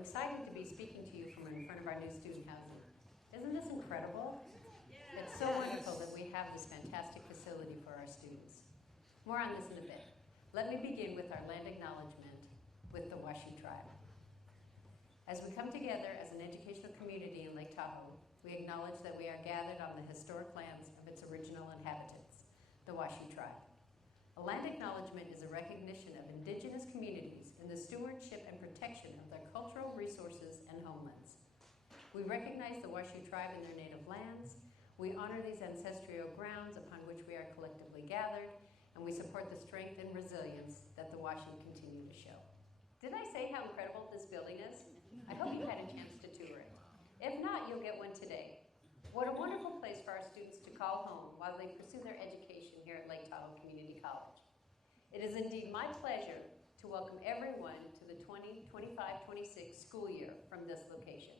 I'm excited to be speaking to you from in front of our new student housing. Isn't this incredible? It's so wonderful that we have this fantastic facility for our students. More on this in a bit. Let me begin with our land acknowledgement with the Washoe Tribe. As we come together as an educational community in Lake Tahoe, we acknowledge that we are gathered on the historic lands of its original inhabitants, the Washoe Tribe. A land acknowledgement is a recognition of indigenous communities in the stewardship and protection of their cultural resources and homelands. We recognize the Washoe Tribe in their native lands. We honor these ancestral grounds upon which we are collectively gathered, and we support the strength and resilience that the Washoe continue to show. Did I say how incredible this building is? I hope you had a chance to tour it. If not, you'll get one today. What a wonderful place for our students to call home while they pursue their education here at Lake Tahoe Community College. It is indeed my pleasure to welcome everyone to the 2025-26 school year from this location.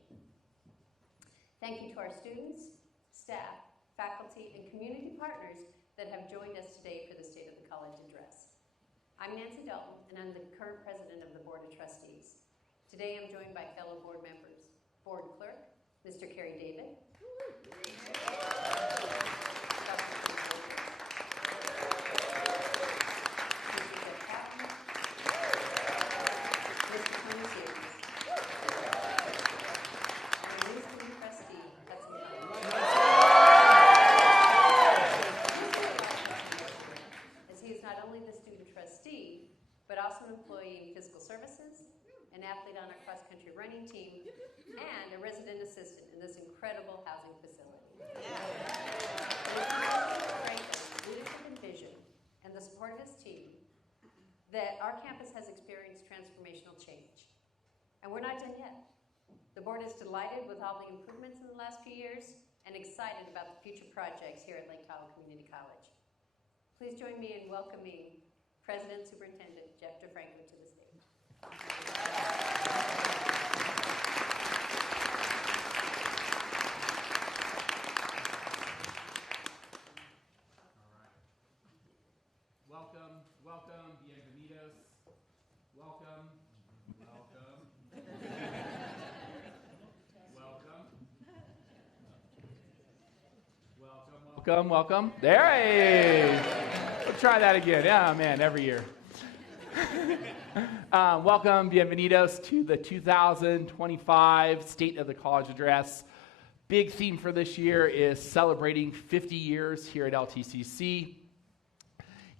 Thank you to our students, staff, faculty, and community partners that have joined us today for the State of the College Address. I'm Nancy Dalton, and I'm the current president of the Board of Trustees. Today I'm joined by fellow board members, Board Clerk, Mr. Kerry David, an athlete on our cross-country running team, and a resident assistant in this incredible housing facility. Leadership and vision, and the support of his team, that our campus has experienced transformational change. And we're not done yet. The board is delighted with all the improvements in the last few years and excited about the future projects here at Lake Tahoe Community College. Please join me in welcoming President Superintendent Jeff DeFranco to the stage. Welcome, bienvenidos. Welcome. Welcome. There, hey. We'll try that again. Yeah, man, every year. Welcome, bienvenidos to the 2025 State of the College Address. Big theme for this year is celebrating 50 years here at LTCC.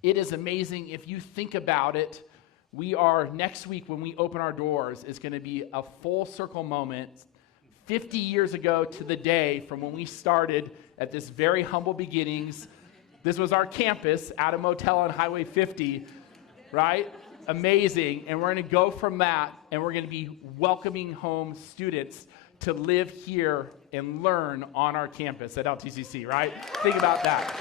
It is amazing if you think about it. We are, next week when we open our doors, is going to be a full circle moment 50 years ago to the day from when we started at this very humble beginnings. This was our campus at a motel on Highway 50, right? Amazing. And we're going to go from that, and we're going to be welcoming home students to live here and learn on our campus at LTCC, right? Think about that.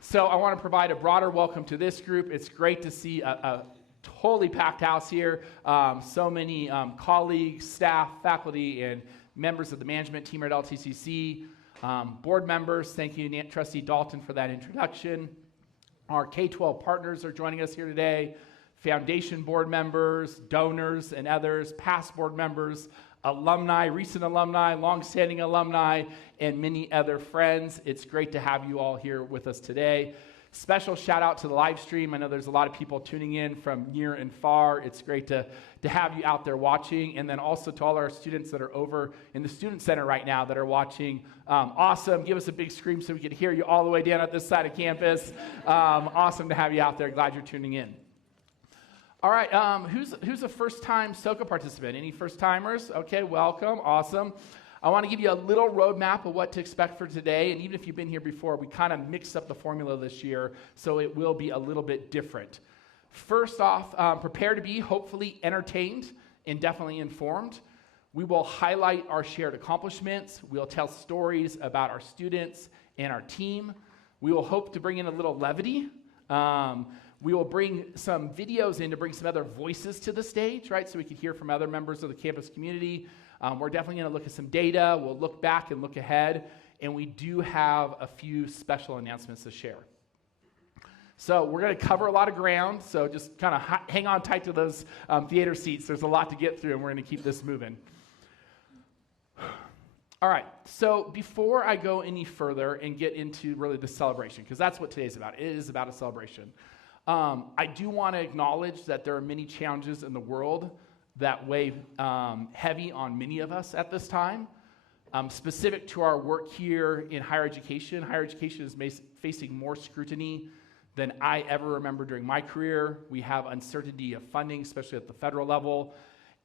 So I want to provide a broader welcome to this group. It's great to see a totally packed house here. So many colleagues, staff, faculty, and members of the management team at LTCC. Board members, thank you, Trustee Dalton, for that introduction. Our K-12 partners are joining us here today. Foundation board members, donors, and others, past board members, alumni, recent alumni, longstanding alumni, and many other friends. It's great to have you all here with us today. Special shout out to the live stream. I know there's a lot of people tuning in from near and far. It's great to have you out there watching. And then also to all our students that are over in the Student Center right now that are watching. Awesome. Give us a big scream so we can hear you all the way down at this side of campus. Awesome to have you out there. Glad you're tuning in. All right, who's a first-time SOCA participant? Any first-timers? Okay, welcome, awesome. I want to give you a little roadmap of what to expect for today, and even if you've been here before, we kind of mixed up the formula this year, so it will be a little bit different. First off, prepare to be hopefully entertained and definitely informed. We will highlight our shared accomplishments. We'll tell stories about our students and our team. We will hope to bring in a little levity. We will bring some videos in to bring some other voices to the stage, right, so we can hear from other members of the campus community. We're definitely going to look at some data. We'll look back and look ahead, and we do have a few special announcements to share. So we're going to cover a lot of ground, so just kind of hang on tight to those theater seats. There's a lot to get through, and we're going to keep this moving. All right, so before I go any further and get into really the celebration, because that's what today's about. It is about a celebration. I do want to acknowledge that there are many challenges in the world that weigh heavy on many of us at this time. Specific to our work here in higher education is facing more scrutiny than I ever remember during my career. We have uncertainty of funding, especially at the federal level,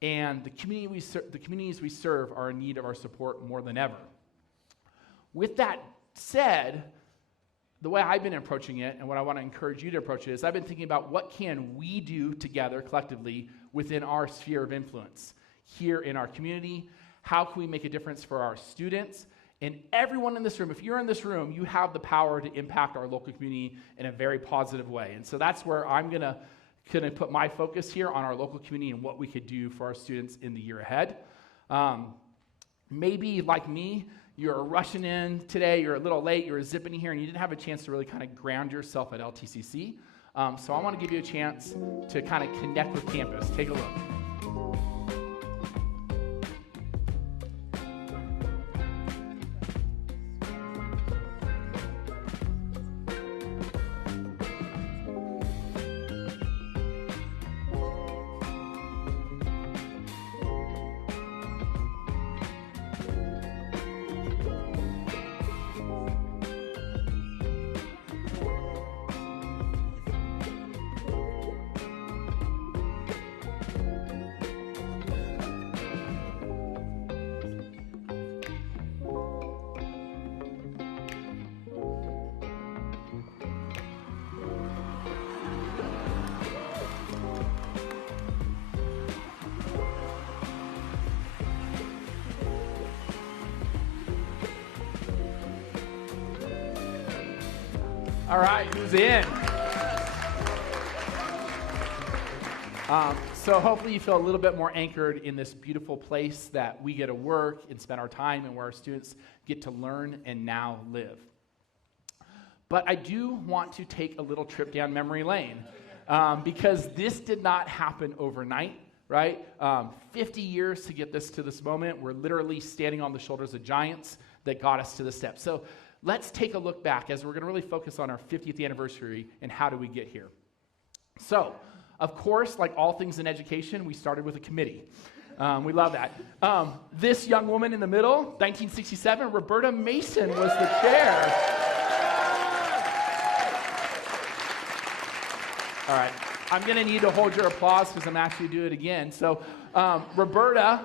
and the communities we serve are in need of our support more than ever. With that said, the way I've been approaching it, and what I want to encourage you to approach it, is I've been thinking about what can we do together collectively within our sphere of influence here in our community. How can we make a difference for our students? And everyone in this room, if you're in this room, you have the power to impact our local community in a very positive way. And so that's where I'm going to put my focus here on our local community and what we could do for our students in the year ahead. Maybe, like me, you're rushing in today, you're a little late, you're zipping in here, and you didn't have a chance to really kind of ground yourself at LTCC. So I want to give you a chance to kind of connect with campus. Take a look. All right, who's in? So hopefully you feel a little bit more anchored in this beautiful place that we get to work and spend our time, and where our students get to learn and now live. But I do want to take a little trip down memory lane, because this did not happen overnight, right? 50 years to get this to this moment. We're literally standing on the shoulders of giants that got us to this step. So let's take a look back, as we're going to really focus on our 50th anniversary and how do we get here. So, of course, like all things in education, we started with a committee. We love that. This young woman in the middle, 1967, Roberta Mason was the chair. All right, I'm going to need to hold your applause because I'm actually doing it again. So, Roberta,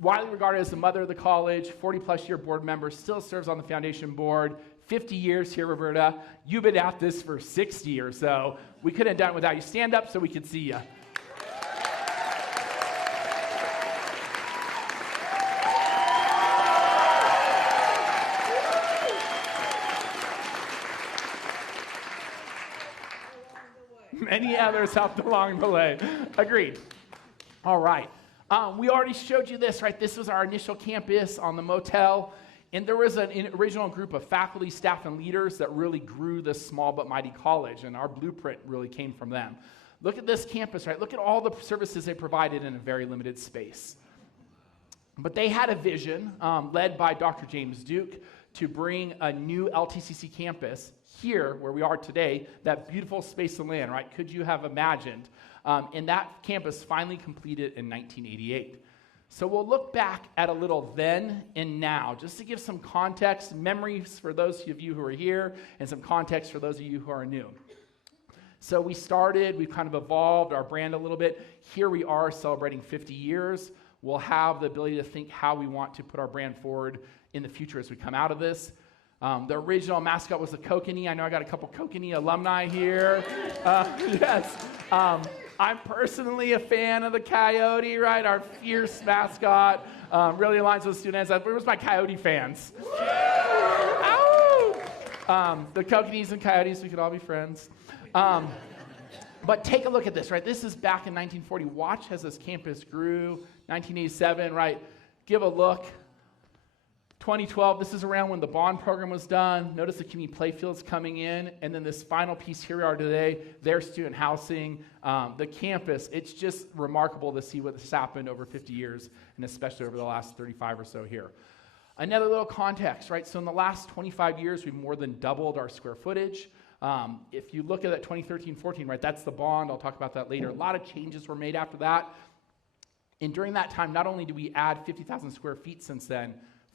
widely regarded as the mother of the college, 40-plus year board member, still serves on the foundation board. 50 years here, Roberta. You've been at this for 60 or so. We couldn't have done it without you. Stand up so we could see you. Many others helped along the way. Agreed. All right. We already showed you this, right? This was our initial campus on the motel. And there was an original group of faculty, staff, and leaders that really grew this small but mighty college, and our blueprint really came from them. Look at this campus, right? Look at all the services they provided in a very limited space. But they had a vision, led by Dr. James Duke, to bring a new LTCC campus here, where we are today, that beautiful space of land, right? Could you have imagined? And that campus finally completed in 1988. So we'll look back at a little then and now, just to give some context, memories for those of you who are here, and some context for those of you who are new. So we've kind of evolved our brand a little bit. Here we are celebrating 50 years. We'll have the ability to think how we want to put our brand forward in the future as we come out of this. The original mascot was the kokanee. I know I got a couple kokanee alumni here. Yes. I'm personally a fan of the coyote, right? Our fierce mascot really aligns with students. Where's my coyote fans? The kokanees and coyotes, we could all be friends. But take a look at this, right? This is back in 1940. Watch as this campus grew. 1987, right? Give a look. 2012, this is around when the bond program was done. Notice the community playfields coming in. And then this final piece, here we are today, their student housing, the campus. It's just remarkable to see what's happened over 50 years, and especially over the last 35 or so here. Another little context, right? So in the last 25 years, we've more than doubled our square footage. If you look at that 2013-14, right, that's the bond. I'll talk about that later. A lot of changes were made after that. And during that time, not only did we add 50,000 square feet since then,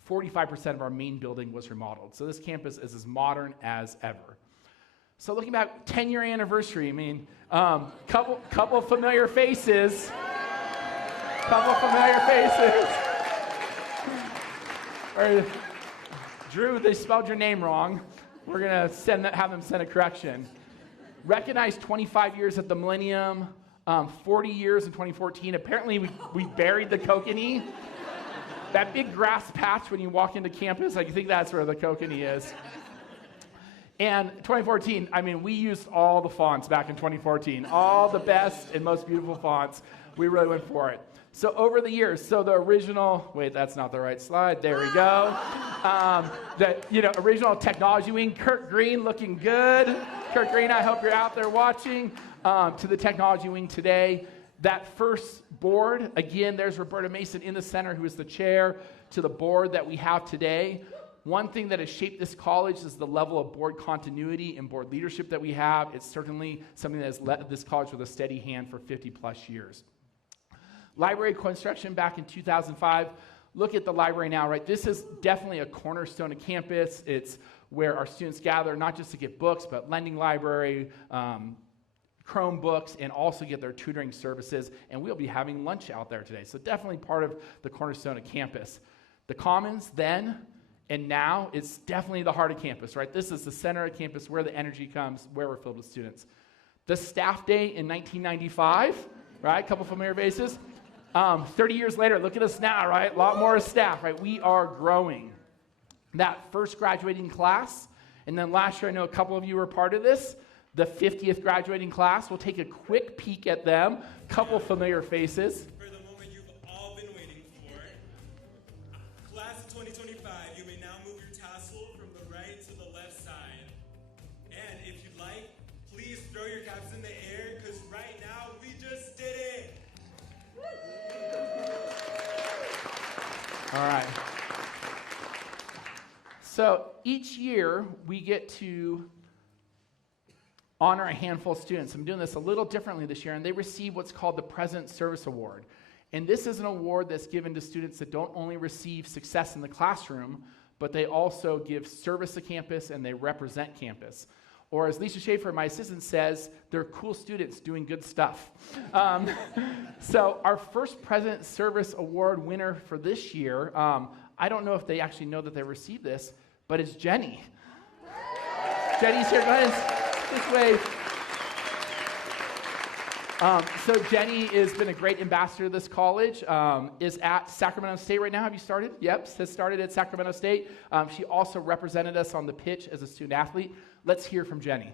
45% of our main building was remodeled. So this campus is as modern as ever. So looking back, 10-year anniversary, I mean, couple familiar faces. Couple familiar faces. Or, Drew, they spelled your name wrong. We're going to have them send a correction. Recognized 25 years at the Millennium, 40 years in 2014. Apparently, we buried the kokanee. That big grass patch when you walk into campus, I think that's where the kokanee is. And 2014, I mean, we used all the fonts back in 2014. All the best and most beautiful fonts. We really went for it. So over the years, so the original, wait, that's not the right slide. There we go. The original technology wing, Kurt Green looking good. Kurt Green, I hope you're out there watching. To the technology wing today. That first board, again, there's Roberta Mason in the center, who is the chair, to the board that we have today. One thing that has shaped this college is the level of board continuity and board leadership that we have. It's certainly something that has led this college with a steady hand for 50 plus years. Library construction back in 2005. Look at the library now, right? This is definitely a cornerstone of campus. It's where our students gather, not just to get books, but lending library, Chromebooks, and also get their tutoring services. And we'll be having lunch out there today. So definitely part of the cornerstone of campus. The Commons then and now, it's definitely the heart of campus, right? This is the center of campus, where the energy comes, where we're filled with students. The staff day in 1995, right? A couple familiar faces. 30 years later, look at us now, right? A lot more staff, right? We are growing. That first graduating class, and then last year, I know a couple of you were part of this, the 50th graduating class. We'll take a quick peek at them. Couple familiar faces. For the moment you've all been waiting for. Class of 2025, you may now move your tassel from the right to the left side. And if you'd like, please throw your caps in the air, because right now, we just did it. All right. So each year, we get to honor a handful of students. I'm doing this a little differently this year, and they receive what's called the President Service Award. And this is an award that's given to students that don't only receive success in the classroom, but they also give service to campus and they represent campus. Or as Lisa Schaefer, my assistant, says, they're cool students doing good stuff. So our first President Service Award winner for this year, I don't know if they actually know that they received this, but it's Jenny. Jenny's here, go ahead. This way. So Jenny has been a great ambassador to this college, is at Sacramento State right now. Have you started? Yep, has started at Sacramento State. She also represented us on the pitch as a student athlete. Let's hear from Jenny.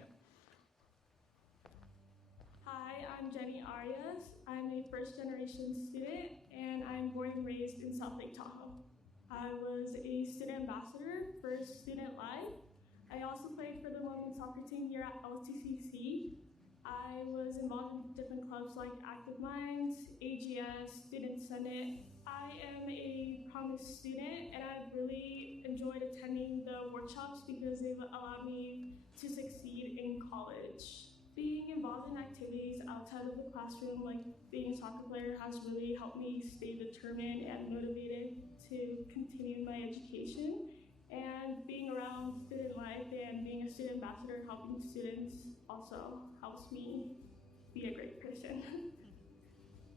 Hi, I'm Jenny Arias. I'm a first-generation student, and I'm born and raised in South Lake Tahoe. I was a student ambassador for Student Life. I also played for the women's soccer team here at LTCC. I was involved in different clubs like Active Minds, AGS, Student Senate. I am a promised student, and I've really enjoyed attending the workshops because they've allowed me to succeed in college. Being involved in activities outside of the classroom, like being a soccer player, has really helped me stay determined and motivated to continue my education. And being around student life and being a student ambassador, helping students, also helps me be a great person.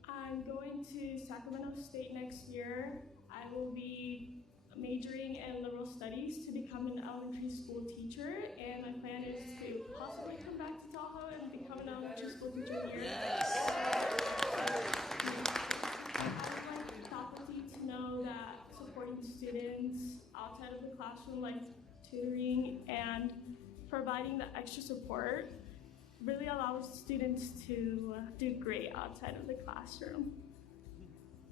I'm going to Sacramento State next year. I will be majoring in liberal studies to become an elementary school teacher, and my plan is to possibly come back to Tahoe and become an elementary school teacher here. Yes. I would like the faculty to know that supporting students outside of the classroom, like tutoring and providing the extra support, really allows students to do great outside of the classroom.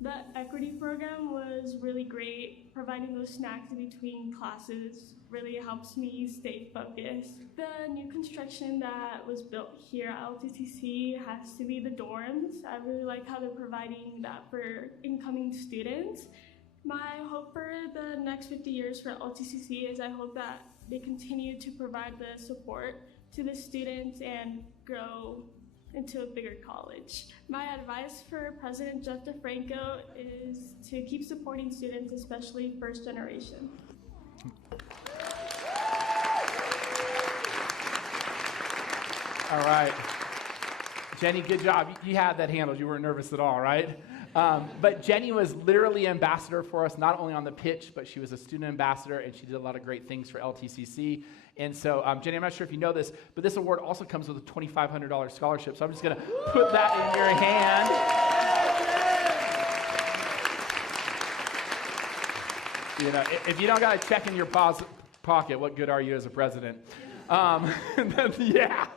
The equity program was really great. Providing those snacks in between classes really helps me stay focused. The new construction that was built here at LTCC has to be the dorms. I really like how they're providing that for incoming students. My hope for the next 50 years for LTCC is I hope that they continue to provide the support to the students and grow into a bigger college. My advice for President Jeff DeFranco is to keep supporting students, especially first generation. All right. Jenny, good job. You had that handled. You weren't nervous at all, right? But Jenny was literally ambassador for us, not only on the pitch, but she was a student ambassador, and she did a lot of great things for LTCC. And so, Jenny, I'm not sure if you know this, but this award also comes with a $2,500 scholarship. So I'm just going to put that in your hand. You know, if you don't got a check in your pocket, what good are you as a president? Yeah.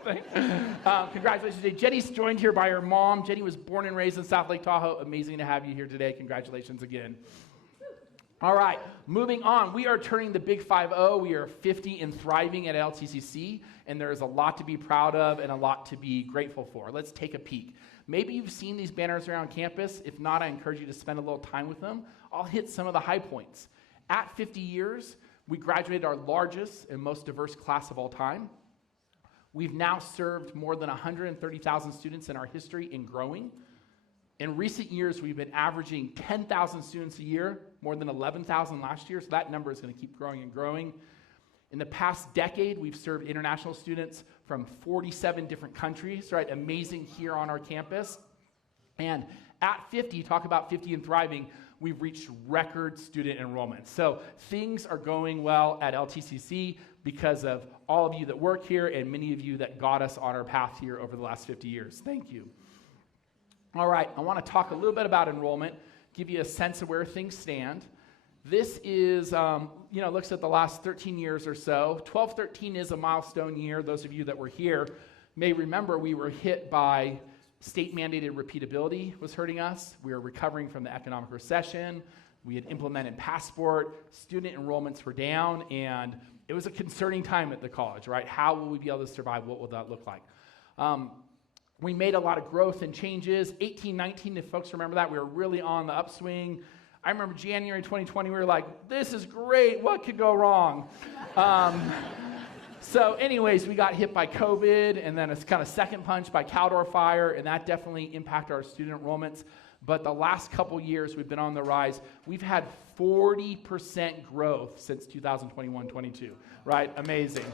Congratulations today. Jenny's joined here by her mom. Jenny was born and raised in South Lake Tahoe. Amazing to have you here today. Congratulations again. All right, moving on. We are turning the big 5-0. We are 50 and thriving at LTCC, and there is a lot to be proud of and a lot to be grateful for. Let's take a peek. Maybe you've seen these banners around campus. If not, I encourage you to spend a little time with them. I'll hit some of the high points. At 50 years, we graduated our largest and most diverse class of all time. We've now served more than 130,000 students in our history and growing. In recent years, we've been averaging 10,000 students a year, more than 11,000 last year, so that number is going to keep growing and growing. In the past decade, we've served international students from 47 different countries, right? Amazing here on our campus. And at 50, talk about 50 and thriving, we've reached record student enrollment. So things are going well at LTCC because of all of you that work here and many of you that got us on our path here over the last 50 years. Thank you. All right, I want to talk a little bit about enrollment, give you a sense of where things stand. This is, looks at the last 13 years or so. 12-13 is a milestone year. Those of you that were here may remember we were hit by state-mandated repeatability was hurting us. We were recovering from the economic recession. We had implemented Passport. Student enrollments were down, and it was a concerning time at the college, right? How will we be able to survive? What will that look like? We made a lot of growth and changes. 18-19, if folks remember that, we were really on the upswing. I remember January 2020, we were like, this is great, what could go wrong? So anyways, we got hit by COVID, and then a kind of second punch by Caldor Fire, and that definitely impacted our student enrollments. But the last couple years, we've been on the rise. We've had 40% growth since 2021-22, right? Amazing.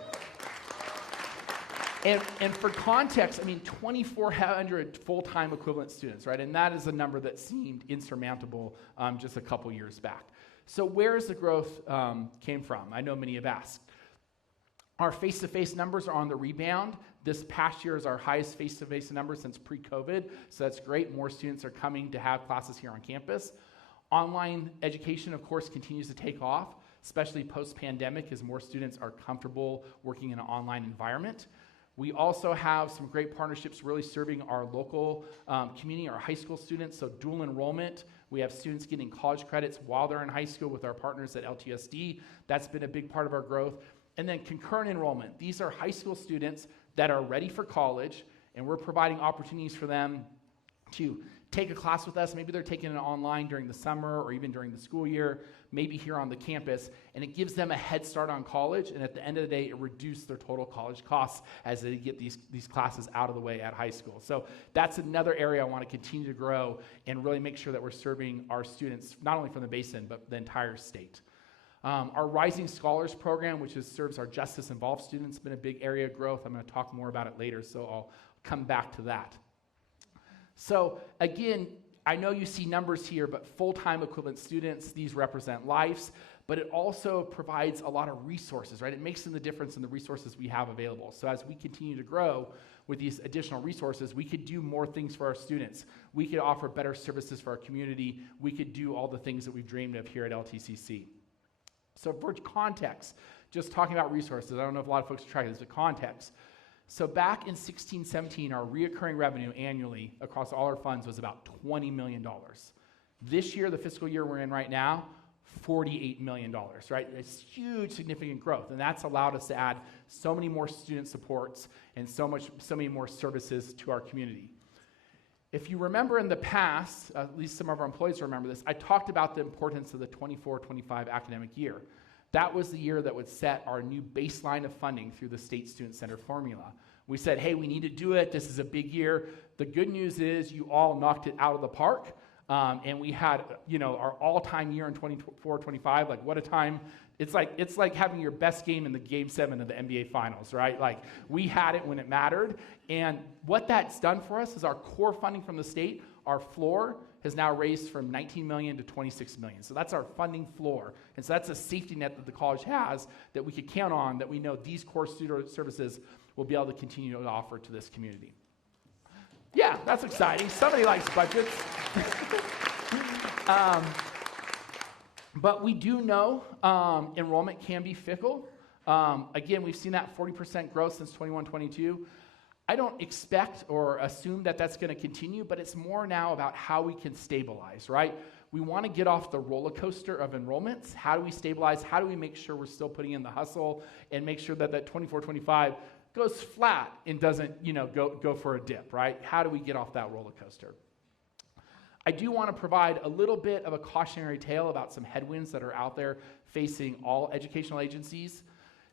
And for context, 2,400 full-time equivalent students, right? And that is a number that seemed insurmountable just a couple years back. So where is the growth came from? I know many have asked. Our face-to-face numbers are on the rebound. This past year is our highest face-to-face number since pre-COVID, so that's great. More students are coming to have classes here on campus. Online education, of course, continues to take off, especially post-pandemic as more students are comfortable working in an online environment. We also have some great partnerships really serving our local community, our high school students, so dual enrollment. We have students getting college credits while they're in high school with our partners at LTSD. That's been a big part of our growth. And then concurrent enrollment. These are high school students that are ready for college, and we're providing opportunities for them to take a class with us. Maybe they're taking it online during the summer or even during the school year, maybe here on the campus, and it gives them a head start on college, and at the end of the day, it reduces their total college costs as they get these classes out of the way at high school. So that's another area I want to continue to grow and really make sure that we're serving our students, not only from the Basin, but the entire state. Our Rising Scholars program, which serves our justice-involved students, has been a big area of growth. I'm going to talk more about it later, so I'll come back to that. So again, I know you see numbers here, but full-time equivalent students, these represent lives, but it also provides a lot of resources, right? It makes the difference in the resources we have available. So as we continue to grow with these additional resources, we could do more things for our students. We could offer better services for our community. We could do all the things that we've dreamed of here at LTCC. So for context, just talking about resources, I don't know if a lot of folks are tracking this, but context. So back in 16-17, our reoccurring revenue annually across all our funds was about $20 million. This year, the fiscal year we're in right now, $48 million, right? It's huge, significant growth, and that's allowed us to add so many more student supports and so many more services to our community. If you remember in the past, at least some of our employees remember this, I talked about the importance of the 24-25 academic year. That was the year that would set our new baseline of funding through the State Student Center formula. We said, hey, we need to do it. This is a big year. The good news is you all knocked it out of the park. And we had, our all-time year in 24-25. Like, what a time. It's like having your best game in the Game 7 of the NBA Finals, right? Like, we had it when it mattered. And what that's done for us is our core funding from the state, our floor, has now raised from $19 million to $26 million. So that's our funding floor. And so that's a safety net that the college has that we could count on, that we know these core student services will be able to continue to offer to this community. Yeah, that's exciting. Somebody likes budgets. But we do know enrollment can be fickle. Again, we've seen that 40% growth since 21-22. I don't expect or assume that that's going to continue, but it's more now about how we can stabilize, right? We want to get off the roller coaster of enrollments. How do we stabilize? How do we make sure we're still putting in the hustle and make sure that that 24-25 goes flat and doesn't, go for a dip, right? How do we get off that roller coaster? I do want to provide a little bit of a cautionary tale about some headwinds that are out there facing all educational agencies.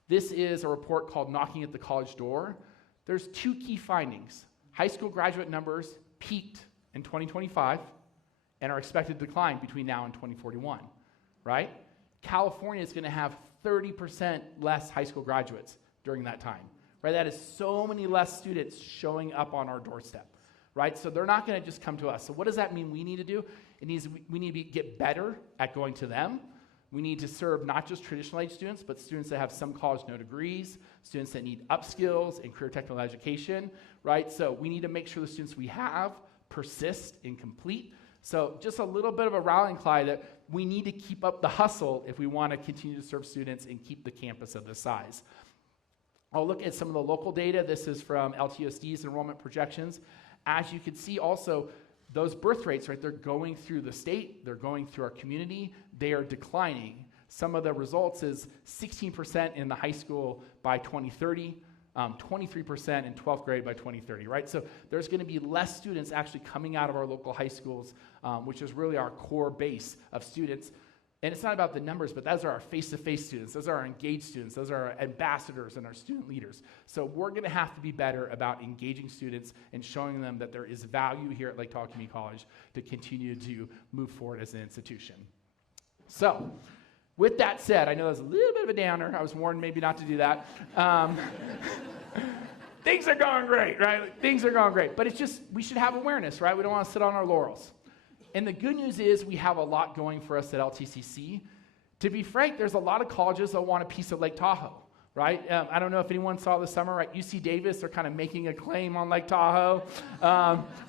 This is a report called Knocking at the College Door. There's two key findings. High school graduate numbers peaked in 2025 and are expected to decline between now and 2041, right? California is going to have 30% less high school graduates during that time, right? That is so many less students showing up on our doorstep, right? So they're not going to just come to us. So what does that mean we need to do? It means we need to get better at going to them. We need to serve not just traditional age students, but students that have some college no degrees, students that need upskills and career technical education, right? So we need to make sure the students we have persist and complete. So just a little bit of a rallying cry that we need to keep up the hustle if we want to continue to serve students and keep the campus of this size. I'll look at some of the local data. This is from LTSD's enrollment projections. As you can see also, those birth rates, right, they're going through the state, they're going through our community, they are declining. Some of the results is 16% in the high school by 2030, 23% in 12th grade by 2030, right? So there's going to be less students actually coming out of our local high schools, which is really our core base of students. And it's not about the numbers, but those are our face-to-face students. Those are our engaged students. Those are our ambassadors and our student leaders. So we're going to have to be better about engaging students and showing them that there is value here at Lake Tahoe Community College to continue to move forward as an institution. So with that said, I know that's a little bit of a downer. I was warned maybe not to do that. Things are going great, right? Things are going great. But it's just, we should have awareness, right? We don't want to sit on our laurels. And the good news is we have a lot going for us at LTCC. To be frank, there's a lot of colleges that want a piece of Lake Tahoe, right? I don't know if anyone saw this summer, right? UC Davis are kind of making a claim on Lake Tahoe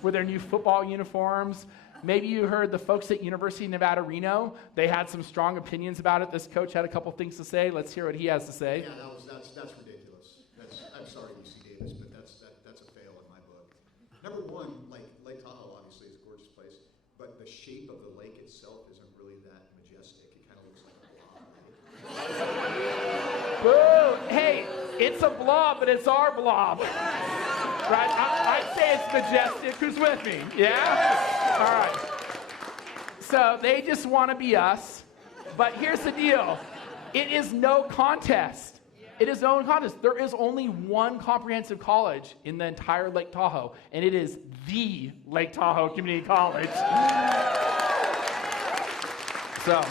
with their new football uniforms. Maybe you heard the folks at University of Nevada, Reno. They had some strong opinions about it. This coach had a couple things to say. Let's hear what he has to say. Yeah, that's ridiculous. I'm sorry, UC Davis, but that's a fail in my book. Number one, Lake Tahoe obviously is a gorgeous place, but the shape of the lake itself isn't really that majestic. It kind of looks like a blob. Boo! Hey, it's a blob, but it's our blob. Right? I'd say it's majestic. Who's with me? Yeah? All right. So they just want to be us. But here's the deal. It is no contest. It is no contest. There is only one comprehensive college in the entire Lake Tahoe, and it is the Lake Tahoe Community College. So,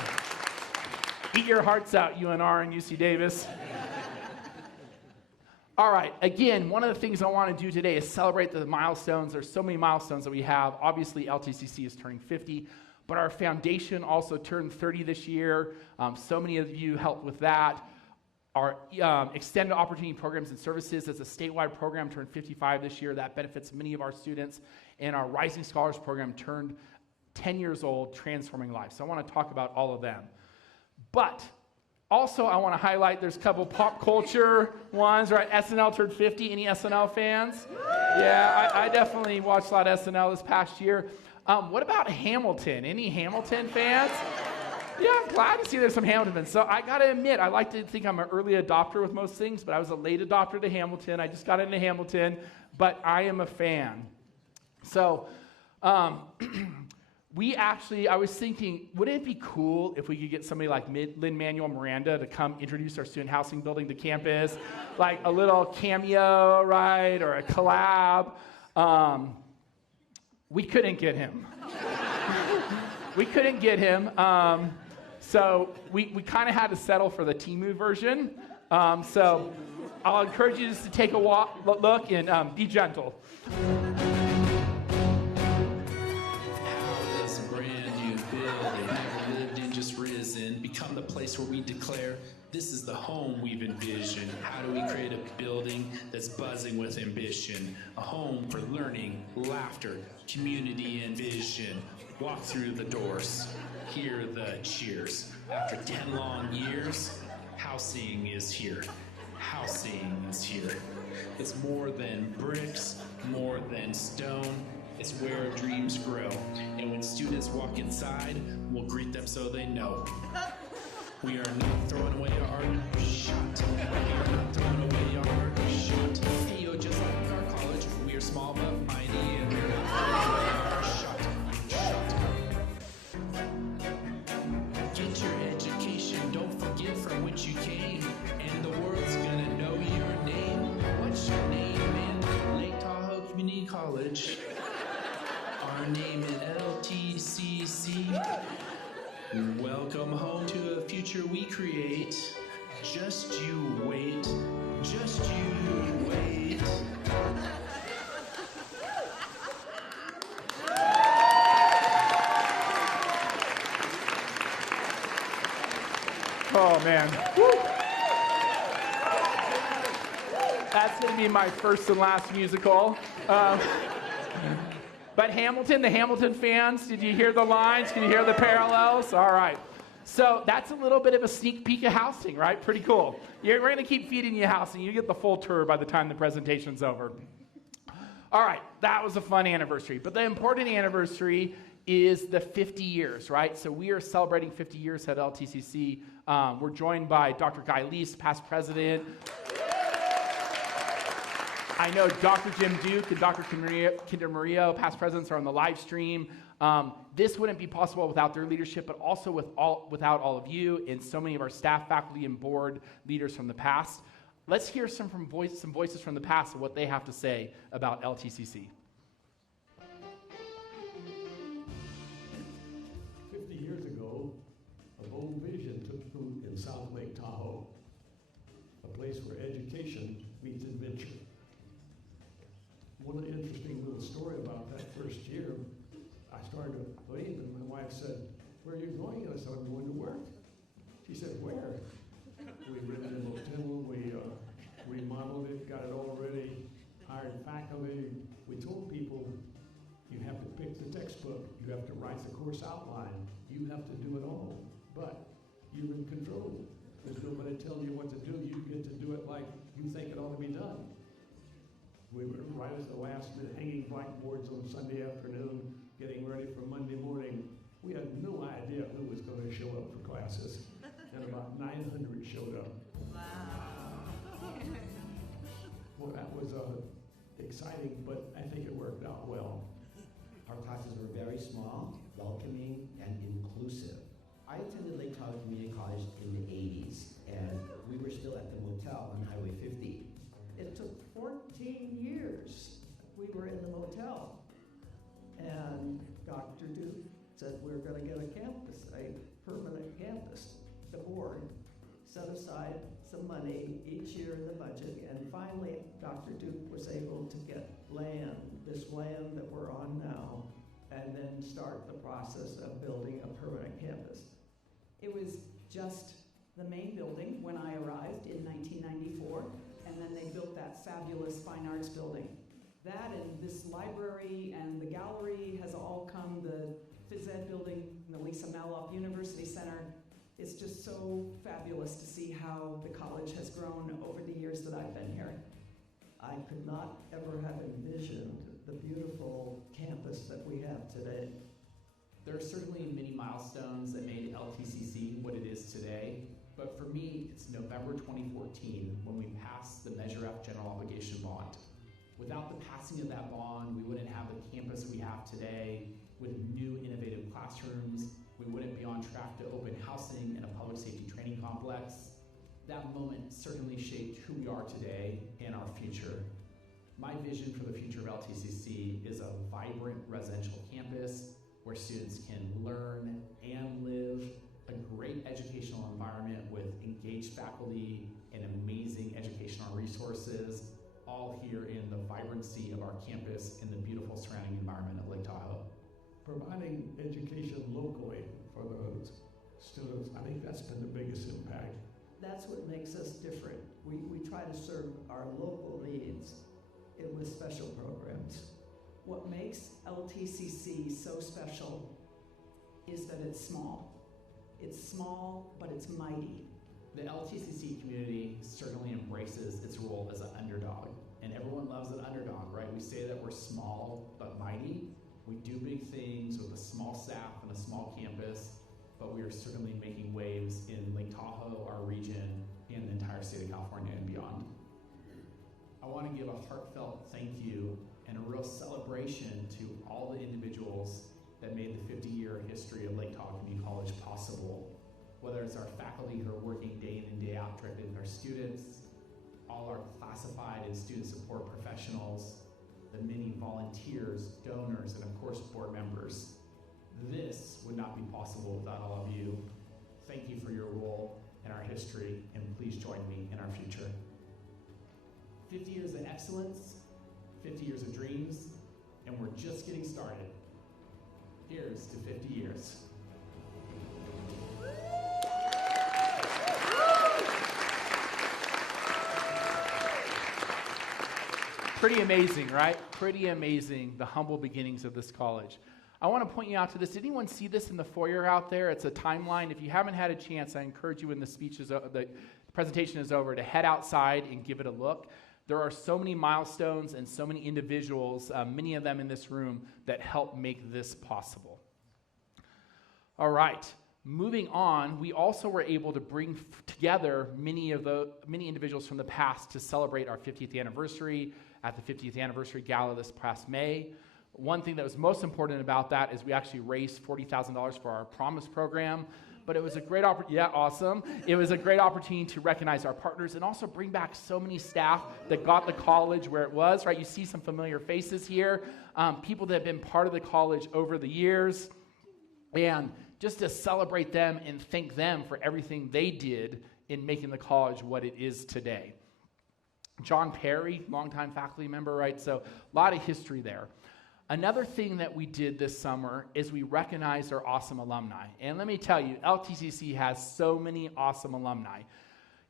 eat your hearts out, UNR and UC Davis. All right, again, one of the things I want to do today is celebrate the milestones. There's so many milestones that we have. Obviously, LTCC is turning 50, but our foundation also turned 30 this year. So many of you helped with that. Our extended opportunity programs and services as a statewide program turned 55 this year. That benefits many of our students. And our Rising Scholars program turned 10 years old, transforming lives. So I want to talk about all of them. But also, I want to highlight there's a couple pop culture ones, right? SNL turned 50. Any SNL fans? Yeah, I definitely watched a lot of SNL this past year. What about Hamilton? Any Hamilton fans? Yeah, I'm glad to see there's some Hamilton fans. So I got to admit, I like to think I'm an early adopter with most things, but I was a late adopter to Hamilton. I just got into Hamilton, but I am a fan. So I was thinking, wouldn't it be cool if we could get somebody like Lin-Manuel Miranda to come introduce our student housing building to campus? Like a little cameo, right, or a collab. We couldn't get him. So we kind of had to settle for the Temu version. So I'll encourage you just to take a look and be gentle. How does a brand new building, never lived in, just risen, become the place where we declare this is the home we've envisioned? How do we create a building that's buzzing with ambition? A home for learning, laughter, community, and vision. Walk through the doors, hear the cheers. After 10 long years, housing is here. Housing is here. It's more than bricks, more than stone. It's where dreams grow. And when students walk inside, we'll greet them so they know. We are not throwing away our shot. We are not throwing away our shot. Hey yo, just like our college, we are small but mighty, and we're not throwing away our shot. Get your education, don't forget from which you came, and the world's gonna know your name. What's your name, man? Lake Tahoe Community College. Our name is LTCC. Welcome home to a future we create. Just you wait. Just you wait. Oh, man. Woo. That's going to be my first and last musical. But Hamilton, the Hamilton fans, did you hear the lines? Can you hear the parallels? All right. So that's a little bit of a sneak peek of housing, right? Pretty cool. We're going to keep feeding you housing. You get the full tour by the time the presentation's over. All right, that was a fun anniversary. But the important anniversary is the 50 years, right? So we are celebrating 50 years at LTCC. We're joined by Dr. Guy Leese, past president. I know Dr. Jim Duke and Dr. Kinder Murillo, past presidents, are on the live stream. This wouldn't be possible without their leadership, but also without all of you and so many of our staff, faculty, and board leaders from the past. Let's hear some voices from the past of what they have to say about LTCC. 50 years ago, a bold vision took root in South Lake Tahoe, a place where education meets adventure. One interesting little story about that first year, I started to leave, and my wife said, "Where are you going?" And I said, "I'm going to work." She said, "Where?" We rented a motel, we remodeled it, got it all ready, hired faculty. We told people, you have to pick the textbook, you have to write the course outline, you have to do it all, but you're in control. There's nobody telling you what to do, you get to do it like you think it ought to be done. We were right at the last minute, hanging blackboards on Sunday afternoon, getting ready for Monday morning. We had no idea who was going to show up for classes, and about 900 showed up. Wow. Well, that was exciting, but I think it worked out well. Our classes were very small, welcoming, and inclusive. I attended Lake Tahoe Community College in the 80s, and we were still at the motel on Highway 50. It took 14 years. We were in the motel, and Dr. Duke said we're going to get a campus, a permanent campus. The board set aside some money each year in the budget, and finally Dr. Duke was able to get land, this land that we're on now, and then start the process of building a permanent campus. It was just the main building when I arrived in 1994, and then they built that fabulous fine arts building. That and this library and the gallery has all come, the phys ed building, the Lisa Maloff University Center. It's just so fabulous to see how the college has grown over the years that I've been here. I could not ever have envisioned the beautiful campus that we have today. There are certainly many milestones that made LTCC what it is today, but for me, it's November 2014 when we passed the Measure F General Obligation Bond. Without the passing of that bond, we wouldn't have the campus we have today with new innovative classrooms. We wouldn't be on track to open housing and a public safety training complex. That moment certainly shaped who we are today and our future. My vision for the future of LTCC is a vibrant residential campus where students can learn and live, a great educational environment with engaged faculty and amazing educational resources, all here in the vibrancy of our campus and the beautiful surrounding environment of Lake Tahoe. Providing education locally for the students, I think that's been the biggest impact. That's what makes us different. We try to serve our local needs with special programs. What makes LTCC so special is that it's small. It's small, but it's mighty. The LTCC community certainly embraces its role as an underdog, and everyone loves an underdog, right? We say that we're small but mighty. We do big things with a small staff and a small campus, but we are certainly making waves in Lake Tahoe, our region, and the entire state of California and beyond. I want to give a heartfelt thank you and a real celebration to all the individuals that made the 50-year history of Lake Tahoe Community College possible. Whether it's our faculty who are working day in and day out directly with our students, all our classified and student support professionals, the many volunteers, donors, and of course board members. This would not be possible without all of you. Thank you for your role in our history, and please join me in our future. 50 years of excellence, 50 years of dreams, and we're just getting started. Here's to 50 years. Pretty amazing, right? Pretty amazing, the humble beginnings of this college. I want to point you out to this. Did anyone see this in the foyer out there? It's a timeline. If you haven't had a chance, I encourage you when the presentation is over to head outside and give it a look. There are so many milestones and so many individuals, many of them in this room, that help make this possible. All right, moving on, we also were able to bring together many individuals from the past to celebrate our 50th anniversary at the 50th anniversary gala this past May. One thing that was most important about that is we actually raised $40,000 for our Promise program. But it was a great awesome. It was a great opportunity to recognize our partners and also bring back so many staff that got the college where it was, right? You see some familiar faces here, people that have been part of the college over the years, and just to celebrate them and thank them for everything they did in making the college what it is today. John Perry, longtime faculty member, right? So a lot of history there. Another thing that we did this summer is we recognized our awesome alumni. And let me tell you, LTCC has so many awesome alumni.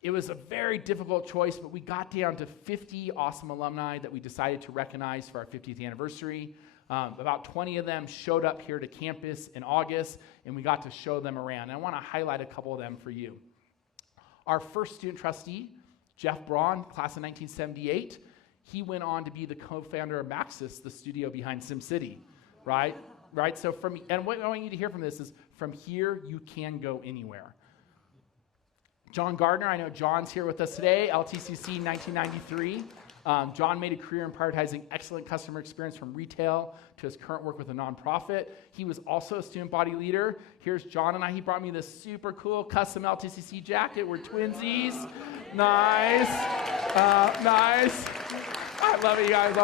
It was a very difficult choice, but we got down to 50 awesome alumni that we decided to recognize for our 50th anniversary. About 20 of them showed up here to campus in August, and we got to show them around. And I want to highlight a couple of them for you. Our first student trustee, Jeff Braun, class of 1978, he went on to be the co-founder of Maxis, the studio behind SimCity, right? So and what I want you to hear from this is, from here, you can go anywhere. John Gardner, I know John's here with us today, LTCC 1993. John made a career in prioritizing excellent customer experience from retail to his current work with a nonprofit. He was also a student body leader. Here's John and I. He brought me this super cool custom LTCC jacket. We're twinsies. Nice. Nice. I love it, you guys.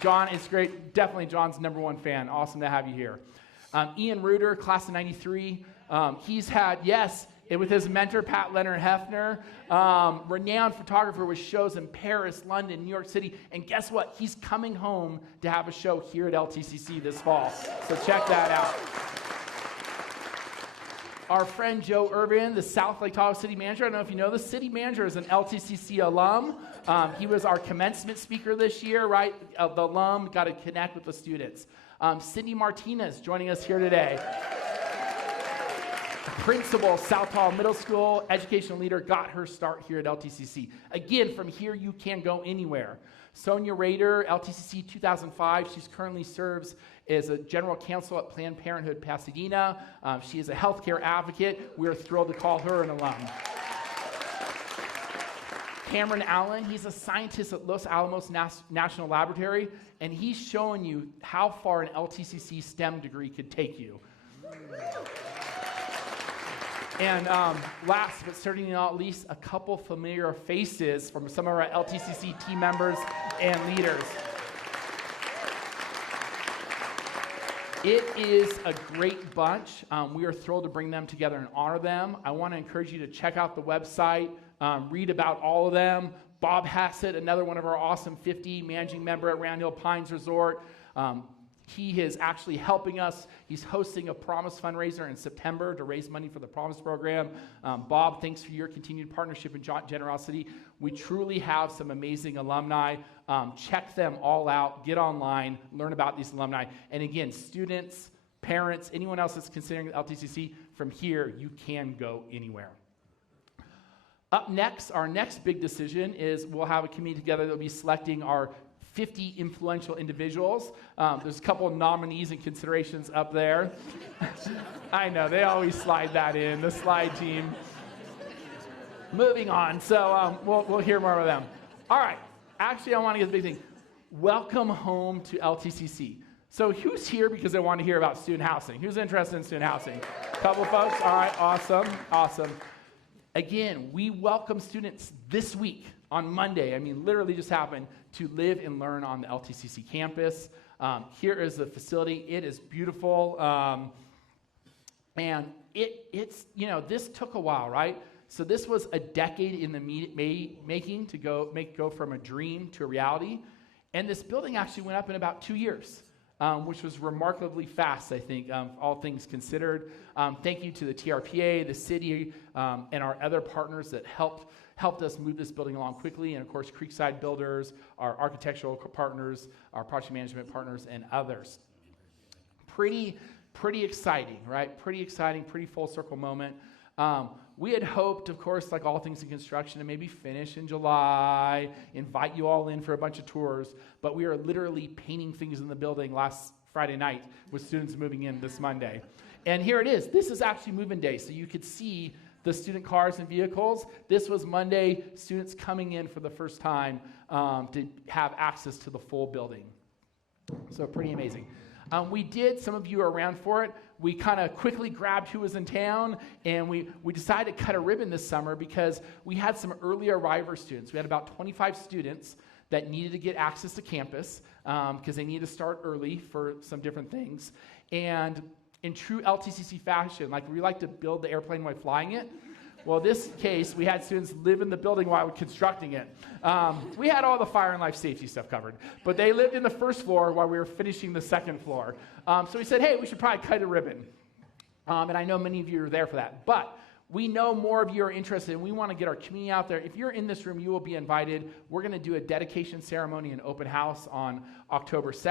John is great. Definitely John's #1 fan. Awesome to have you here. Ian Reuter, class of 93. He's had, with his mentor, Pat Leonard Hefner, renowned photographer with shows in Paris, London, New York City. And guess what? He's coming home to have a show here at LTCC this fall. So check that out. Our friend Joe Irvin, the South Lake Tahoe city manager. I don't know if you know, the city manager is an LTCC alum. He was our commencement speaker this year, right? The alum got to connect with the students. Cindy Martinez joining us here today. principal of Southall Middle School, educational leader, got her start here at LTCC. Again, from here, you can go anywhere. Sonia Rader, LTCC 2005. She currently serves as a general counsel at Planned Parenthood Pasadena. She is a healthcare advocate. We are thrilled to call her an alum. Cameron Allen, he's a scientist at Los Alamos National Laboratory, and he's showing you how far an LTCC STEM degree could take you. And last but certainly not least, a couple familiar faces from some of our LTCC team members and leaders. It is a great bunch. We are thrilled to bring them together and honor them. I want to encourage you to check out the website, read about all of them. Bob Hassett, another one of our awesome 50, managing member at Round Hill Pines Resort. He is actually helping us. He's hosting a Promise fundraiser in September to raise money for the Promise program. Bob, thanks for your continued partnership and generosity. We truly have some amazing alumni. Check them all out. Get online. Learn about these alumni. And again, students, parents, anyone else that's considering LTCC, from here, you can go anywhere. Up next, our next big decision is we'll have a committee together that will be selecting our 50 influential individuals. There's a couple of nominees and considerations up there. I know, they always slide that in, the slide team. Moving on, so we'll hear more of them. All right, actually I want to get the big thing. Welcome home to LTCC. So who's here because they want to hear about student housing? Who's interested in student housing? A couple folks, all right, awesome. Again, we welcome students this week on Monday, literally just happened, to live and learn on the LTCC campus. Here is the facility. It is beautiful. And it's this took a while, right? So this was a decade in the making to go from a dream to a reality. And this building actually went up in about 2 years, which was remarkably fast, I think, all things considered. Thank you to the TRPA, the city, and our other partners that helped us move this building along quickly, and of course, Creekside Builders, our architectural partners, our project management partners, and others. Pretty exciting, right? Pretty exciting, pretty full circle moment. We had hoped, of course, like all things in construction, to maybe finish in July, invite you all in for a bunch of tours, but we are literally painting things in the building last Friday night with students moving in this Monday. And here it is. This is actually move-in day, so you could see the student cars and vehicles. This was Monday, students coming in for the first time to have access to the full building. So pretty amazing. Some of you are around for it. We kind of quickly grabbed who was in town, and we decided to cut a ribbon this summer because we had some early arriver students. We had about 25 students that needed to get access to campus because they needed to start early for some different things. And in true LTCC fashion, like we like to build the airplane while flying it. Well, in this case, we had students live in the building while we're constructing it. We had all the fire and life safety stuff covered, but they lived in the first floor while we were finishing the second floor. So we said, hey, we should probably cut a ribbon. And I know many of you are there for that, but we know more of you are interested, and we want to get our community out there. If you're in this room, you will be invited. We're going to do a dedication ceremony and open house on Thursday,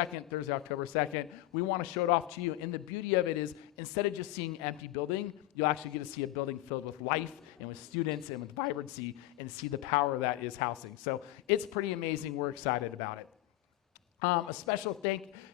October 2nd. We want to show it off to you. And the beauty of it is, instead of just seeing an empty building, you'll actually get to see a building filled with life and with students and with vibrancy and see the power that is housing. So it's pretty amazing. We're excited about it. A special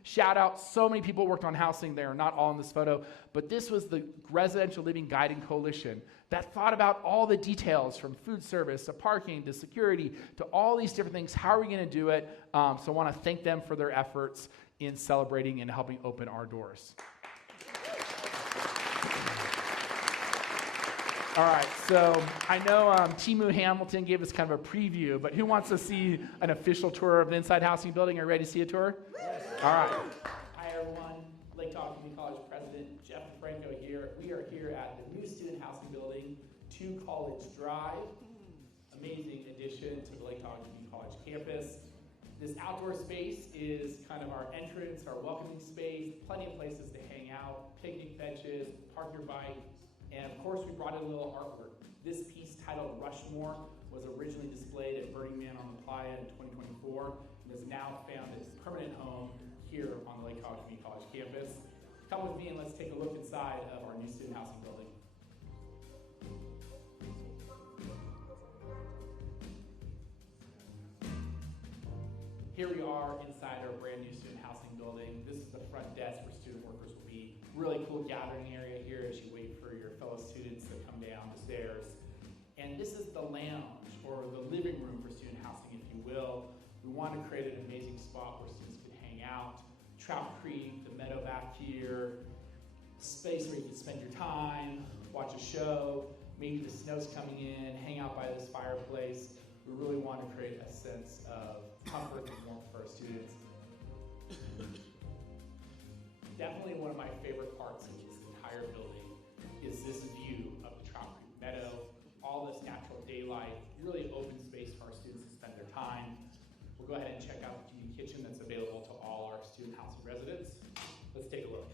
shout out. So many people worked on housing. They are not all in this photo, but this was the Residential Living Guiding Coalition that thought about all the details from food service to parking to security to all these different things. How are we going to do it? So I want to thank them for their efforts in celebrating and helping open our doors. All right, so I know Timu Hamilton gave us kind of a preview, but who wants to see an official tour of the Inside Housing Building? Are you ready to see a tour? Yes. All right. Hi, everyone. Lake Tahoe Community College President Jeff DeFranco here. We are here at the new student housing building, 2 College Drive. Amazing addition to the Lake Tahoe Community College campus. This outdoor space is kind of our entrance, our welcoming space, plenty of places to hang out, picnic benches, park your bike. And of course, we brought in a little artwork. This piece titled Rushmore was originally displayed at Burning Man on the Playa in 2024 and has now found its permanent home here on the Lake Tahoe Community College campus. Come with me and let's take a look inside of our new student housing building. Here we are inside our brand new student housing building. This is the front desk where student workers will be. Really cool gathering area here as you wait for your fellow students to come down the stairs. And this is the lounge, or the living room for student housing, if you will. We want to create an amazing spot where students can hang out. Trout Creek, the meadow back here, space where you can spend your time, watch a show, maybe the snow's coming in, hang out by this fireplace. We really want to create a sense of comfort and warmth for our students. Definitely one of my favorite parts of this entire building is this view of the Trout Creek Meadow, all this natural daylight, really open space for our students to spend their time. We'll go ahead and check out the community kitchen that's available to all our student housing residents. Let's take a look.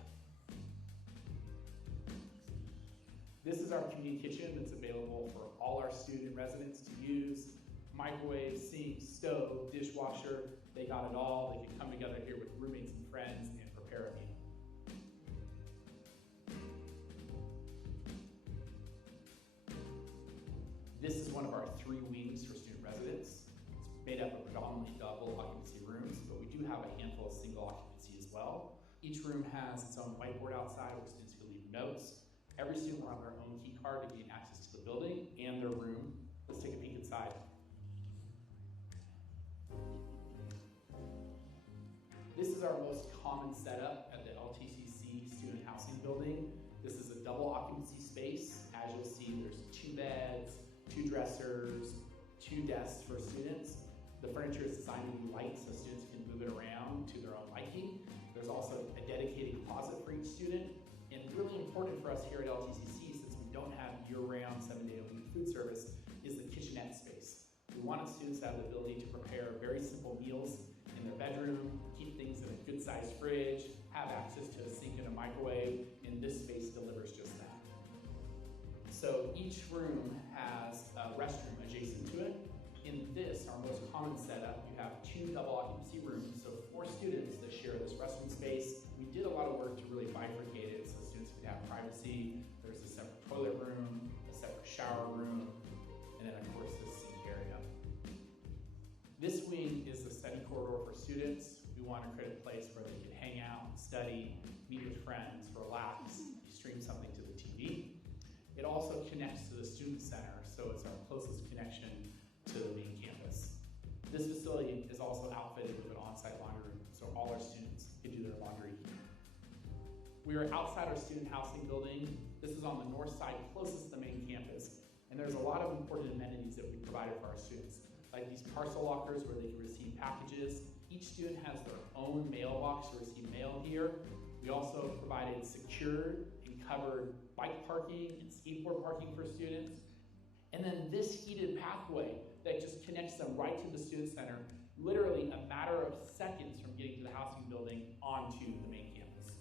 This is our community kitchen that's available for all our student residents to use. Microwave, sink, stove, dishwasher, they got it all. They can come together here with roommates and friends and prepare a meal. This is one of our 3 wings for student residents. It's made up of predominantly double occupancy rooms, but we do have a handful of single occupancy as well. Each room has its own whiteboard outside where students can leave notes. Every student will have their own key card to gain access to the building and their room. Let's take a peek inside. This is our most common setup at the LTCC student housing building. This is a double occupancy space. As you'll see, there's 2 beds, 2 dressers, 2 desks for students. The furniture is designed to be light so students can move it around to their own liking. There's also a dedicated closet for each student. And really important for us here at LTCC, since we don't have year-round, 7-day-a-week food service, is the kitchenette space. We wanted students to have the ability to prepare very simple meals in their bedroom, keep things in a good-sized fridge, have access to a sink and a microwave, and this space delivers just that. So each room has a restroom adjacent to it. In this, our most common setup, you have 2 double occupancy rooms, so 4 students that share this restroom space. We did a lot of work to really bifurcate it so students could have privacy. There's a separate toilet room, a separate shower room, and then of course this sink area. This wing is the study corridor for students. We want to create a place where they can hang out, study, meet with friends, relax, stream something to the TV. It also connects to the student center, so it's our closest connection to the main campus. This facility is also outfitted with an on-site laundry room, so all our students can do their laundry here. We are outside our student housing building. This is on the north side, closest to the main campus, and there's a lot of important amenities that we provided for our students, like these parcel lockers where they can receive packages. Each student has their own mailbox to receive mail here. We also provided secured and covered bike parking and skateboard parking for students. And then this heated pathway that just connects them right to the student center, literally a matter of seconds from getting to the housing building onto the main campus.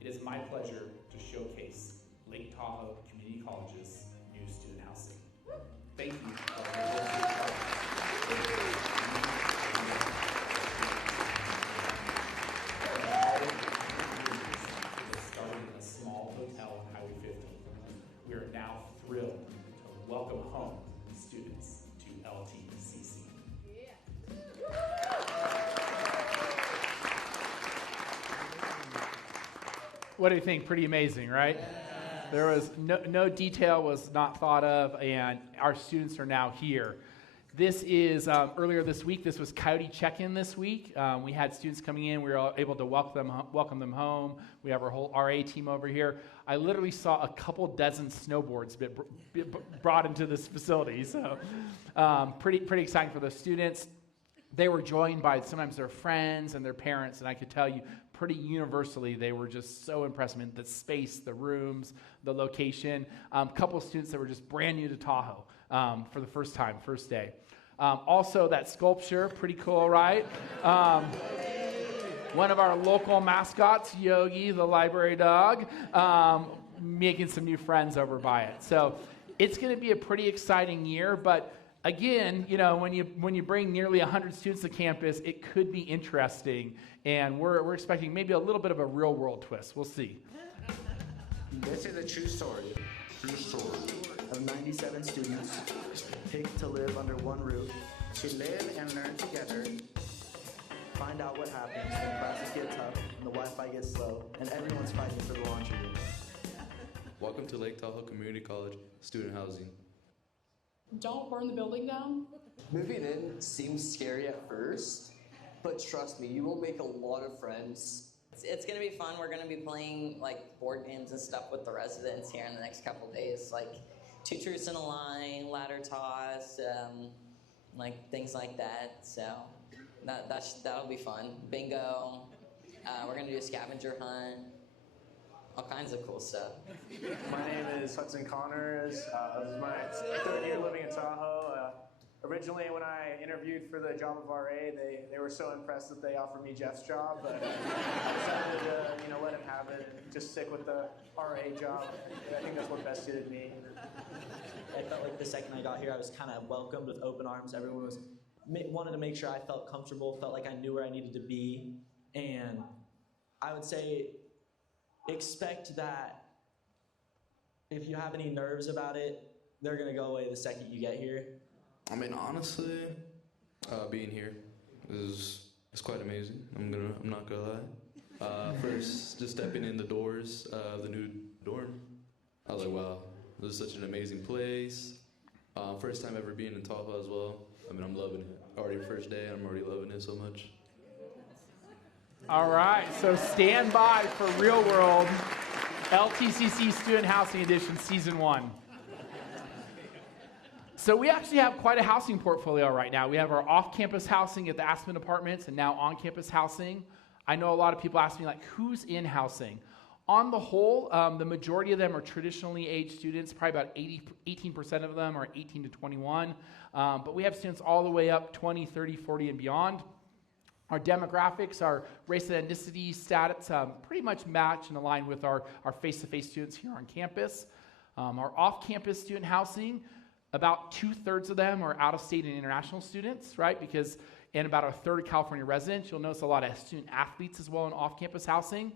It is my pleasure to showcase Lake Tahoe Community College's new student housing. Thank you. Starting in a small hotel on Highway 50, we are now thrilled to welcome home students to LTCC. What do you think? Pretty amazing, right? There was no detail was not thought of, and our students are now here. This is, earlier this week, this was Coyote Check-In this week. We had students coming in. We were able to welcome them home. We have our whole RA team over here. I literally saw a couple dozen snowboards brought into this facility, so pretty exciting for the students. They were joined by sometimes their friends and their parents, and I could tell you pretty universally they were just so impressed. I mean, the space, the rooms, the location. A couple of students that were just brand new to Tahoe for the first time, first day. Also, that sculpture, pretty cool, right? One of our local mascots, Yogi, the library dog, making some new friends over by it. So it's going to be a pretty exciting year, but again, you know, when you bring nearly 100 students to campus, it could be interesting, and we're expecting maybe a little bit of a real-world twist. We'll see. This is a true story of 97 students picked to live under one roof, to live and learn together find out what happens when classes get tough and the Wi-Fi gets slow and everyone's fighting for the laundry room. Welcome to Lake Tahoe Community College Student Housing. Don't burn the building down. Moving in seems scary at first, but trust me, you will make a lot of friends. It's going to be fun. We're going to be playing like board games and stuff with the residents here in the next couple of days, like two truths in a line, ladder toss, like things like that. So that'll be fun. Bingo. We're going to do a scavenger hunt. All kinds of cool stuff. My name is Hudson Connors. This is my third year living in Tahoe. Originally, when I interviewed for the job of RA, they were so impressed that they offered me Jeff's job, but I decided to let him have it and just stick with the RA job. I think that's what best suited me. I felt like the second I got here, I was kind of welcomed with open arms. Everyone wanted to make sure I felt comfortable, felt like I knew where I needed to be, and I would say expect that if you have any nerves about it, they're going to go away the second you get here. I mean, honestly, being here is quite amazing. I'm not gonna lie. First, just stepping in the doors of the new dorm, I was like, wow, this is such an amazing place. First time ever being in Tahoe as well. I mean, I'm loving it. Already first day, I'm already loving it so much. All right, so stand by for Real World LTCC Student Housing Edition Season 1. So we actually have quite a housing portfolio right now. We have our off-campus housing at the Aspen Apartments and now on-campus housing. I know a lot of people ask me, like, who's in housing? On the whole, the majority of them are traditionally aged students. Probably about 18% of them are 18 to 21. But we have students all the way up 20, 30, 40, and beyond. Our demographics, our race and ethnicity status pretty much match and align with our face-to-face students here on campus. Our off-campus student housing, about 2/3 of them are out-of-state and international students, right? And about 1/3 of California residents. You'll notice a lot of student athletes as well in off-campus housing.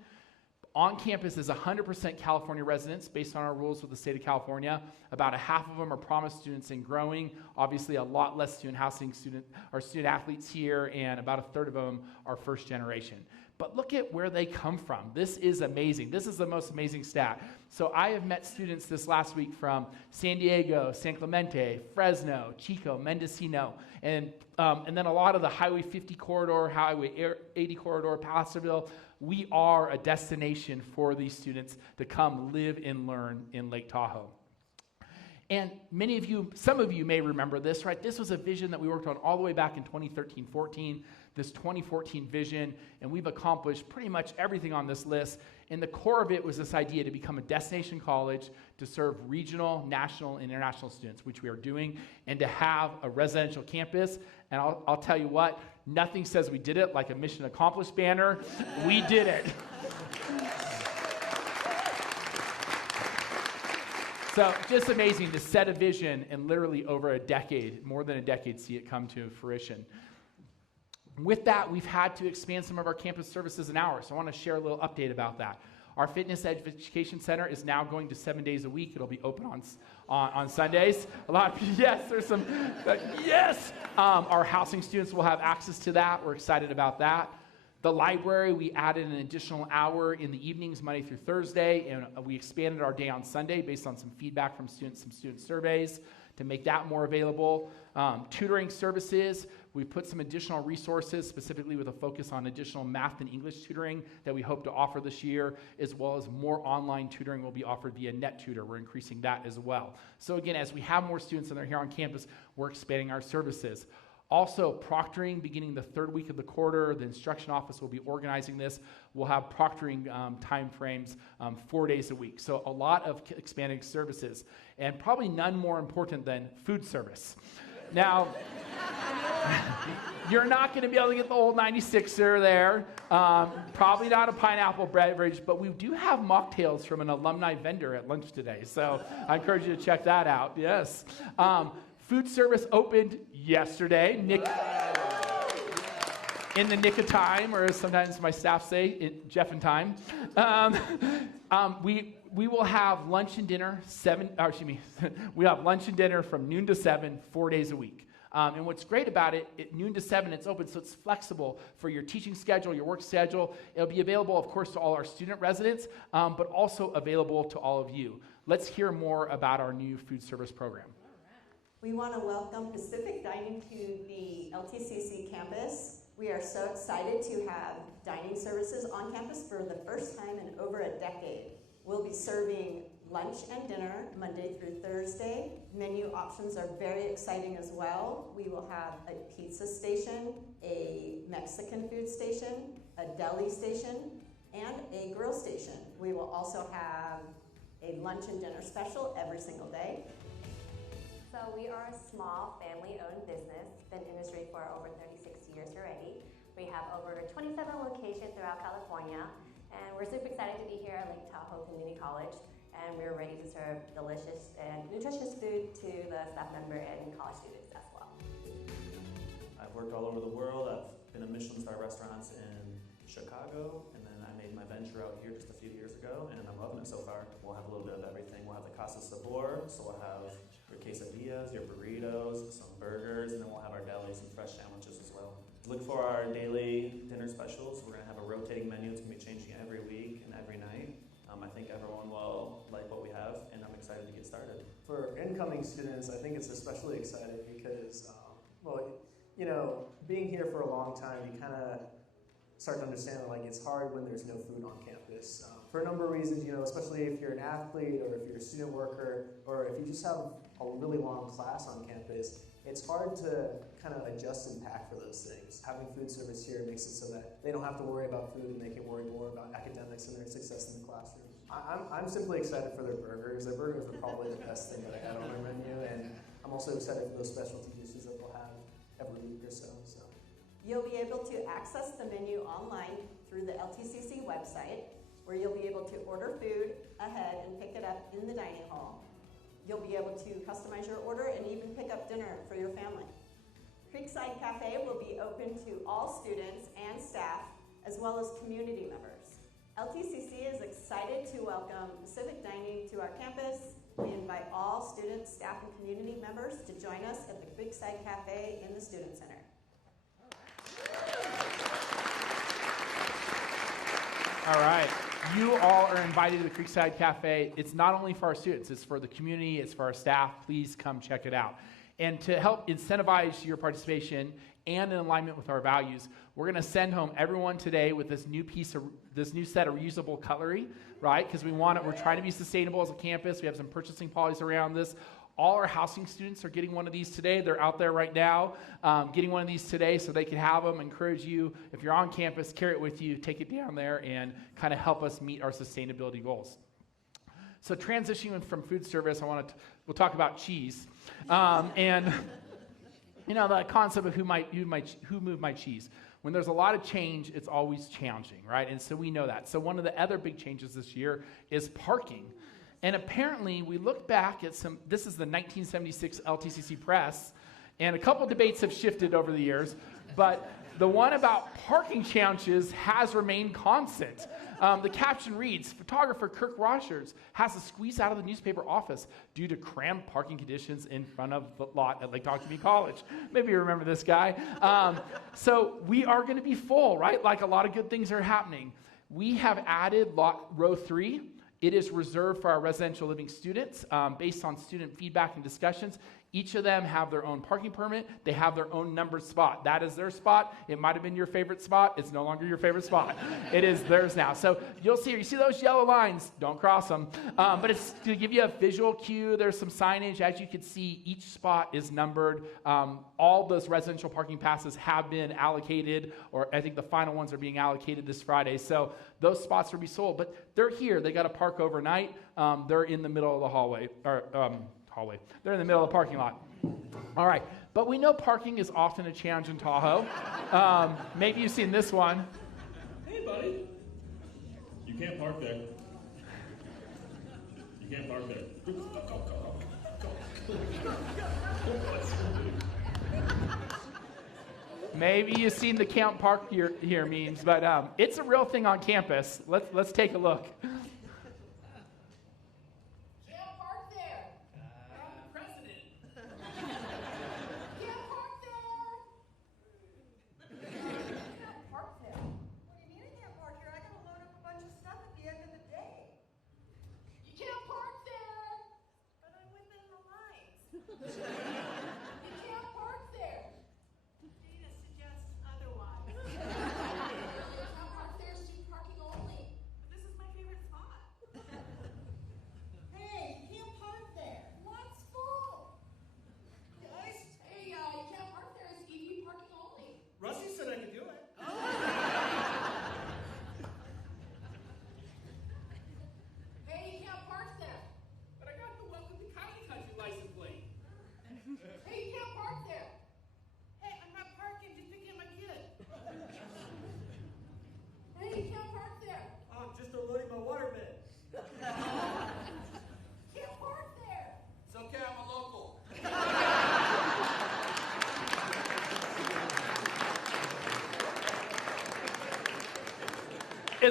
On campus is 100% California residents based on our rules with the state of California. About a half of them are promise students and growing. Obviously, a lot less student housing student athletes here, and about 1/3 of them are first generation. But look at where they come from. This is amazing. This is the most amazing stat. So I have met students this last week from San Diego, San Clemente, Fresno, Chico, Mendocino, and then a lot of the Highway 50 corridor, Highway 80 corridor, Placerville. We are a destination for these students to come live and learn in Lake Tahoe. And some of you may remember this, right? This was a vision that we worked on all the way back in 2013-14, this 2014 vision, and we've accomplished pretty much everything on this list. And the core of it was this idea to become a destination college to serve regional, national, and international students, which we are doing, and to have a residential campus. And I'll tell you what, nothing says we did it like a mission accomplished banner. We did it. So just amazing to set a vision and literally over a decade, more than a decade, see it come to fruition. With that, we've had to expand some of our campus services and hours. So I want to share a little update about that. Our fitness education center is now going to 7 days a week. It'll be open on Sundays. A lot of, yes, there's some, yes! Our housing students will have access to that. We're excited about that. The library, we added an additional hour in the evenings, Monday through Thursday, and we expanded our day on Sunday based on some feedback from students, some student surveys to make that more available. Tutoring services, we put some additional resources, specifically with a focus on additional math and English tutoring that we hope to offer this year, as well as more online tutoring will be offered via NetTutor. We're increasing that as well. So again, as we have more students and they're here on campus, we're expanding our services. Also, proctoring, beginning the 3rd week of the quarter, the instruction office will be organizing this. We'll have proctoring time frames 4 days a week. So a lot of expanding services, and probably none more important than food service. Now, you're not going to be able to get the old 96er there, probably not a pineapple beverage, but we do have mocktails from an alumni vendor at lunch today. So I encourage you to check that out, yes. Food service opened yesterday, in the nick of time, or as sometimes my staff say, Jeff in time. We will have lunch and dinner we have lunch and dinner from noon to 7, 4 days a week. And what's great about it, noon to 7, it's open, so it's flexible for your teaching schedule, your work schedule. It'll be available, of course, to all our student residents, but also available to all of you. Let's hear more about our new food service program. We want to welcome Pacific Dining to the LTCC campus. We are so excited to have dining services on campus for the first time in over a decade. We'll be serving lunch and dinner Monday through Thursday. Menu options are very exciting as well. We will have a pizza station, a Mexican food station, a deli station, and a grill station. We will also have a lunch and dinner special every single day. So we are a small family-owned business, been in industry for over 36 years already. We have over 27 locations throughout California, and we're super excited to be here at Lake Tahoe Community College, and we're ready to serve delicious and nutritious food to the staff member and college students as well. I've worked all over the world. I've been in Michelin star restaurants in Chicago, and then I made my venture out here just a few years ago, and I'm loving it so far. We'll have a little bit of everything. We'll have the Casa Sabor, so we'll have your quesadillas, your burritos, some burgers, and then we'll have our deli, some fresh sandwiches as well. Look for our daily dinner specials. We're gonna have a rotating menu. It's gonna be changing every week and every night. I think everyone will like what we have, and I'm excited to get started. For incoming students, I think it's especially exciting because, well, you know, being here for a long time, you kind of start to understand that, like, it's hard when there's no food on campus. For a number of reasons, you know, especially if you're an athlete or if you're a student worker or if you just have a really long class on campus, it's hard to kind of adjust and pack for those things. Having food service here makes it so that they don't have to worry about food and they can worry more about academics and their success in the classroom. I'm simply excited for their burgers. Their burgers are probably the best thing that I had on my menu, and I'm also excited for those specialty dishes that we'll have every week or so. You'll be able to access the menu online through the LTCC website, where you'll be able to order food ahead and pick it up in the dining hall. You'll be able to customize your order and even pick up dinner for your family. Creekside Cafe will be open to all students and staff, as well as community members. LTCC is excited to welcome Pacific Dining to our campus. We invite all students, staff, and community members to join us at the Creekside Cafe in the Student Center. All right. You all are invited to the Creekside Cafe. It's not only for our students, it's for the community, it's for our staff. Please come check it out. And to help incentivize your participation and in alignment with our values, we're going to send home everyone today with this new set of reusable cutlery, right? Because we're trying to be sustainable as a campus. We have some purchasing policies around this. All our housing students are getting one of these today. They're out there right now getting one of these today so they can have them. Encourage you, if you're on campus, carry it with you, take it down there, and kind of help us meet our sustainability goals. So transitioning from food service, we'll talk about cheese. And you know, the concept of who moved my cheese. When there's a lot of change, it's always challenging, right? And so we know that. So one of the other big changes this year is parking. And apparently, we looked back at this is the 1976 LTCC press, and a couple debates have shifted over the years, but the one about parking challenges has remained constant. The caption reads, photographer Kirk Rogers has to squeeze out of the newspaper office due to cramped parking conditions in front of the lot at Lake Tahoe Community College. Maybe you remember this guy. So we are going to be full, right? Like a lot of good things are happening. We have added row 3. It is reserved for our residential living students based on student feedback and discussions. Each of them have their own parking permit. They have their own numbered spot. That is their spot. It might have been your favorite spot. It's no longer your favorite spot. It is theirs now. So you see those yellow lines. Don't cross them. But it's to give you a visual cue. There's some signage. As you can see, each spot is numbered. All those residential parking passes have been allocated, or I think the final ones are being allocated this Friday. So those spots will be sold. But they're here. They got to park overnight. They're in the middle of the hallway. They're in the middle of the parking lot. All right. But we know parking is often a challenge in Tahoe. Maybe you've seen this one. Hey, buddy. You can't park there. You can't park there. Maybe you've seen the Can't Park here memes, but it's a real thing on campus. Let's take a look. Can't park there. I'm the president. Can't park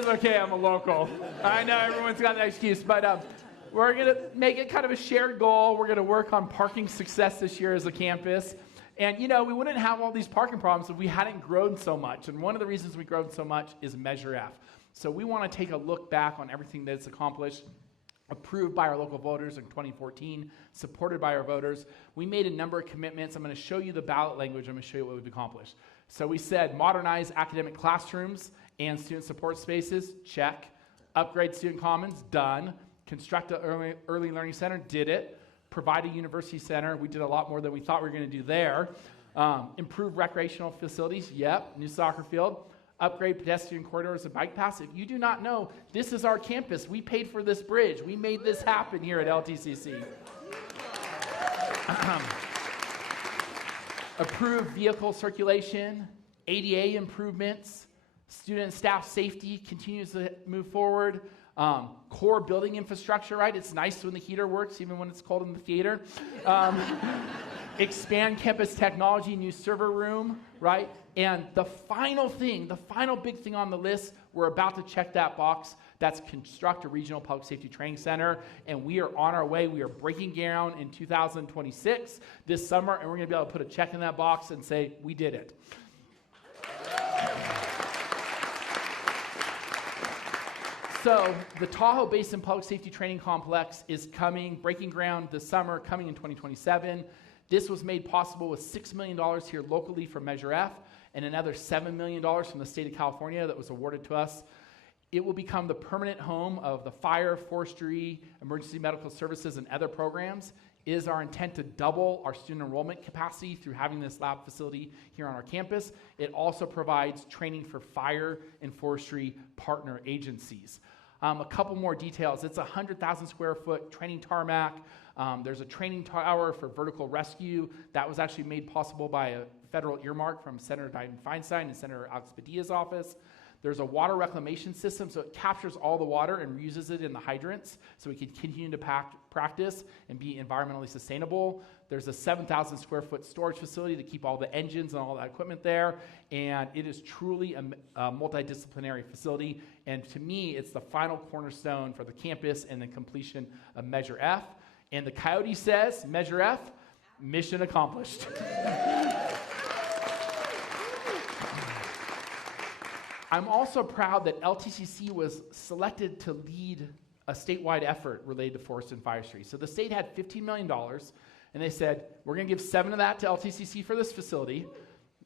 It's okay, I'm a local. I know everyone's got that excuse, but we're going to make it kind of a shared goal. We're going to work on parking success this year as a campus. And, you know, we wouldn't have all these parking problems if we hadn't grown so much. And one of the reasons we've grown so much is Measure F. So we want to take a look back on everything that's accomplished, approved by our local voters in 2014, supported by our voters. We made a number of commitments. I'm going to show you the ballot language. I'm going to show you what we've accomplished. So we said modernize academic classrooms and student support spaces, check. Upgrade student commons, done. Construct an early learning center, did it. Provide a university center, we did a lot more than we thought we were going to do there. Improve recreational facilities, yep. New soccer field. Upgrade pedestrian corridors and bike paths. If you do not know, this is our campus. We paid for this bridge. We made this happen here at LTCC. Approve vehicle circulation, ADA improvements, student and staff safety continues to move forward. Core building infrastructure, right? It's nice when the heater works, even when it's cold in the theater. Expand campus technology, new server room, right? And the final thing, the final big thing on the list, we're about to check that box. That's construct a regional public safety training center. And we are on our way. We are breaking ground in 2026 this summer. And we're going to be able to put a check in that box and say, we did it. So the Tahoe Basin Public Safety Training Complex is coming, breaking ground this summer, coming in 2027. This was made possible with $6 million here locally from Measure F and another $7 million from the state of California that was awarded to us. It will become the permanent home of the fire, forestry, emergency medical services, and other programs. It is our intent to double our student enrollment capacity through having this lab facility here on our campus. It also provides training for fire and forestry partner agencies. A couple more details. It's a 100,000 square foot training tarmac. There's a training tower for vertical rescue. That was actually made possible by a federal earmark from Senator Dianne Feinstein and Senator Alex Padilla's office. There's a water reclamation system, so it captures all the water and reuses it in the hydrants so we can continue to practice and be environmentally sustainable. There's a 7,000 square foot storage facility to keep all the engines and all that equipment there, and it is truly a multidisciplinary facility, and to me, it's the final cornerstone for the campus and the completion of Measure F. And the Coyote says, Measure F, mission accomplished. I'm also proud that LTCC was selected to lead a statewide effort related to forest and forestry. So the state had $15 million, and they said, we're going to give 7 of that to LTCC for this facility.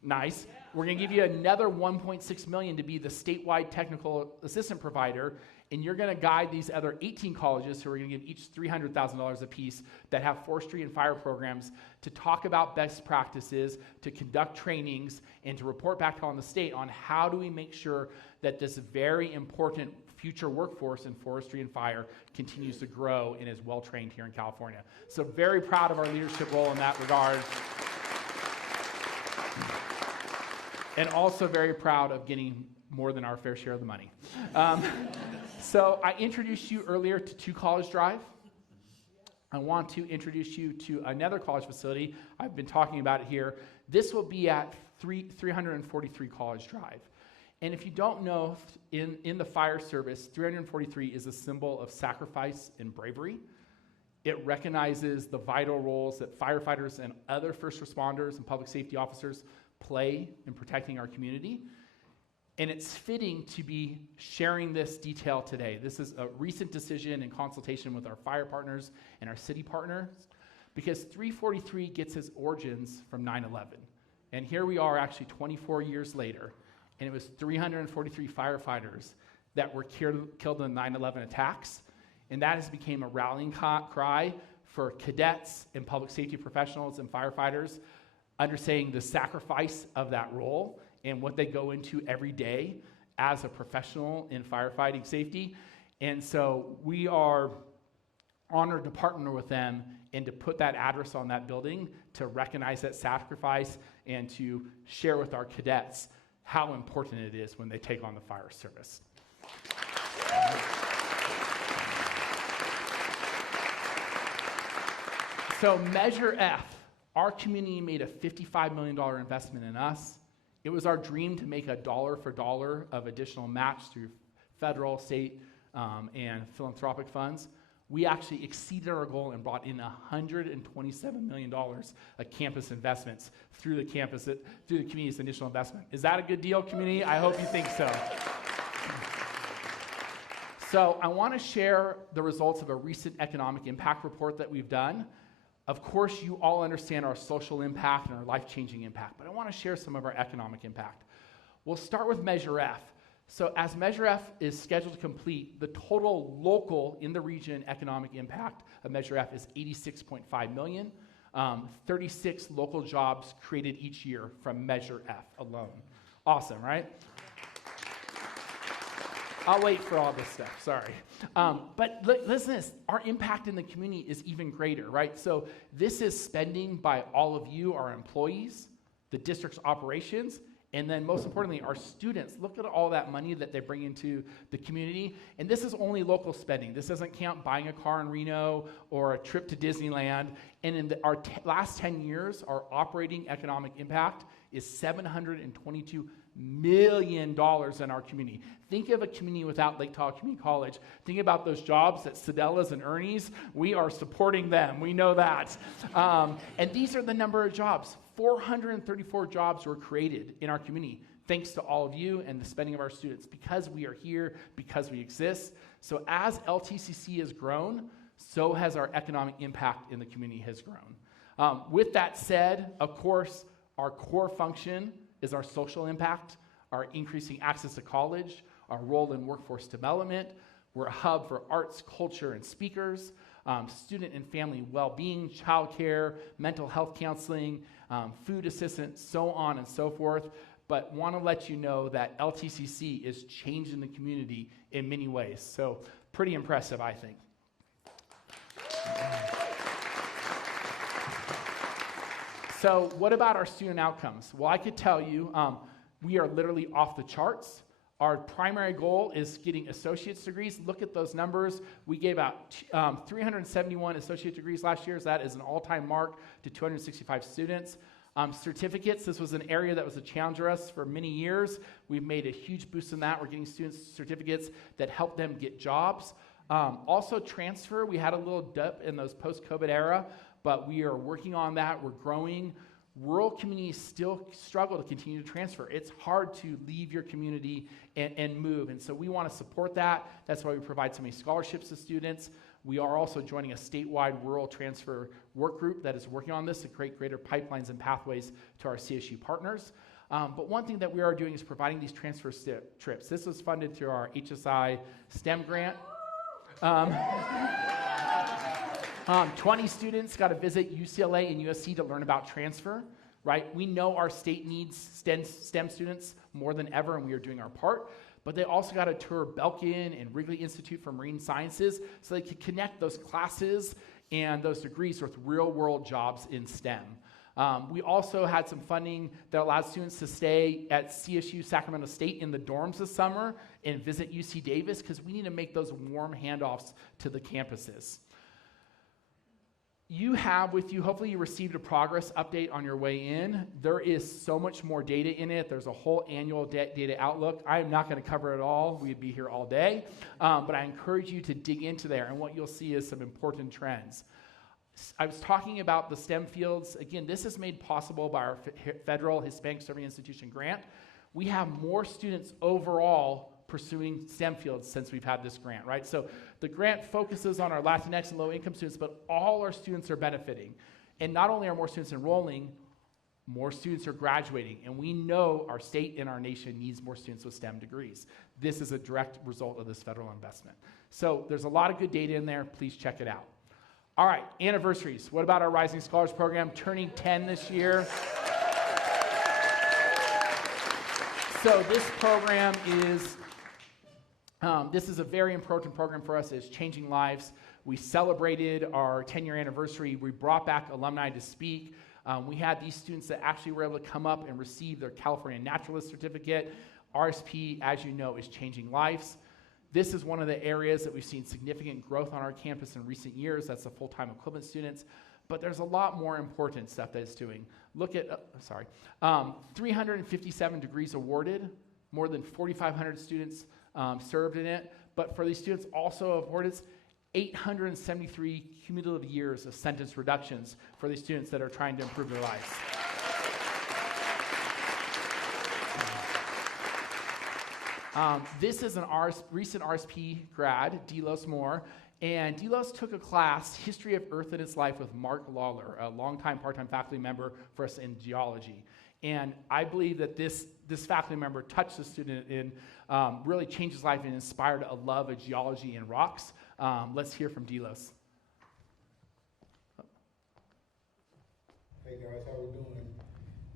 Nice. We're going to give you another $1.6 million to be the statewide technical assistant provider, and you're going to guide these other 18 colleges who are going to give each $300,000 apiece that have forestry and fire programs to talk about best practices, to conduct trainings, and to report back on the state on how do we make sure that this very important future workforce in forestry and fire continues to grow and is well trained here in California. So very proud of our leadership role in that regard. And also very proud of getting more than our fair share of the money. So I introduced you earlier to 2 College Drive. I want to introduce you to another college facility. I've been talking about it here. This will be at 343 College Drive. And if you don't know, in the fire service, 343 is a symbol of sacrifice and bravery. It recognizes the vital roles that firefighters and other first responders and public safety officers play in protecting our community. And it's fitting to be sharing this detail today. This is a recent decision in consultation with our fire partners and our city partners, because 343 gets its origins from 9/11. And here we are actually 24 years later, and it was 343 firefighters that were killed in the 9/11 attacks. And that has become a rallying cry for cadets and public safety professionals and firefighters, understanding the sacrifice of that role and what they go into every day as a professional in firefighting safety. And so we are honored to partner with them and to put that address on that building to recognize that sacrifice and to share with our cadets how important it is when they take on the fire service. So Measure F, our community made a $55 million investment in us. It was our dream to make a dollar for dollar of additional match through federal, state, and philanthropic funds. We actually exceeded our goal and brought in $127 million of campus investments through the community's initial investment. Is that a good deal, community? I hope you think so. So I want to share the results of a recent economic impact report that we've done. Of course, you all understand our social impact and our life-changing impact, but I want to share some of our economic impact. We'll start with Measure F. So as Measure F is scheduled to complete, the total local in the region economic impact of Measure F is $86.5 million. 36 local jobs created each year from Measure F alone. Awesome, right? I'll wait for all this stuff, sorry. But listen to this, our impact in the community is even greater, right? So this is spending by all of you, our employees, the district's operations, and then most importantly, our students. Look at all that money that they bring into the community. And this is only local spending. This doesn't count buying a car in Reno or a trip to Disneyland. And in our last 10 years, our operating economic impact is $722 million in our community. Think of a community without Lake Tahoe Community College. Think about those jobs at Sedella's and Ernie's. We are supporting them. We know that. And these are the number of jobs. 434 jobs were created in our community thanks to all of you and the spending of our students because we are here, because we exist. So as LTCC has grown, so has our economic impact in the community has grown. With that said, of course, our core function is our social impact, our increasing access to college, our role in workforce development. We're a hub for arts, culture, and speakers, student and family well-being, childcare, mental health counseling, food assistance, so on and so forth. But want to let you know that LTCC is changing the community in many ways. So pretty impressive, I think. So what about our student outcomes? Well, I could tell you we are literally off the charts. Our primary goal is getting associate's degrees. Look at those numbers. We gave out 371 associate degrees last year. So that is an all-time mark to 265 students. Certificates, this was an area that was a challenge for us for many years. We've made a huge boost in that. We're getting students certificates that help them get jobs. Also transfer, we had a little dip in those post-COVID era, but we are working on that. We're growing. Rural communities still struggle to continue to transfer. It's hard to leave your community and move, and so we want to support that. That's why we provide so many scholarships to students. We are also joining a statewide rural transfer work group that is working on this to create greater pipelines and pathways to our CSU partners. But one thing that we are doing is providing these transfer trips. This was funded through our HSI STEM grant. 20 students got to visit UCLA and USC to learn about transfer, right? We know our state needs STEM students more than ever, and we are doing our part. But they also got to tour Belkin and Wrigley Institute for Marine Sciences so they could connect those classes and those degrees with real-world jobs in STEM. We also had some funding that allowed students to stay at CSU Sacramento State in the dorms this summer and visit UC Davis because we need to make those warm handoffs to the campuses. You have with you, hopefully you received a progress update on your way in. There is so much more data in it. There's a whole annual data outlook. I am not going to cover it all. We'd be here all day. But I encourage you to dig into there, and what you'll see is some important trends. I was talking about the STEM fields. Again, this is made possible by our federal Hispanic Serving Institution grant. We have more students overall pursuing STEM fields since we've had this grant, right? So the grant focuses on our Latinx and low-income students, but all our students are benefiting. And not only are more students enrolling, more students are graduating. And we know our state and our nation needs more students with STEM degrees. This is a direct result of this federal investment. So there's a lot of good data in there. Please check it out. All right, anniversaries. What about our Rising Scholars Program turning 10 this year? So this program is this is a very important program for us. It's changing lives. We celebrated our 10-year anniversary. We brought back alumni to speak. We had these students that actually were able to come up and receive their California Naturalist Certificate. RSP, as you know, is changing lives. This is one of the areas that we've seen significant growth on our campus in recent years. That's the full-time equivalent students. But there's a lot more important stuff that it's doing. Look at, 357 degrees awarded, more than 4,500 students served in it. But for these students also awarded 873 cumulative years of sentence reductions for these students that are trying to improve their lives. This is an recent RSP grad, Delos Moore, and Delos took a class, History of Earth and Its Life, with Mark Lawler, a longtime part-time faculty member for us in geology. And I believe that this faculty member touched the student and really changed his life and inspired a love of geology and rocks. Let's hear from Delos. Hey guys, how we doing?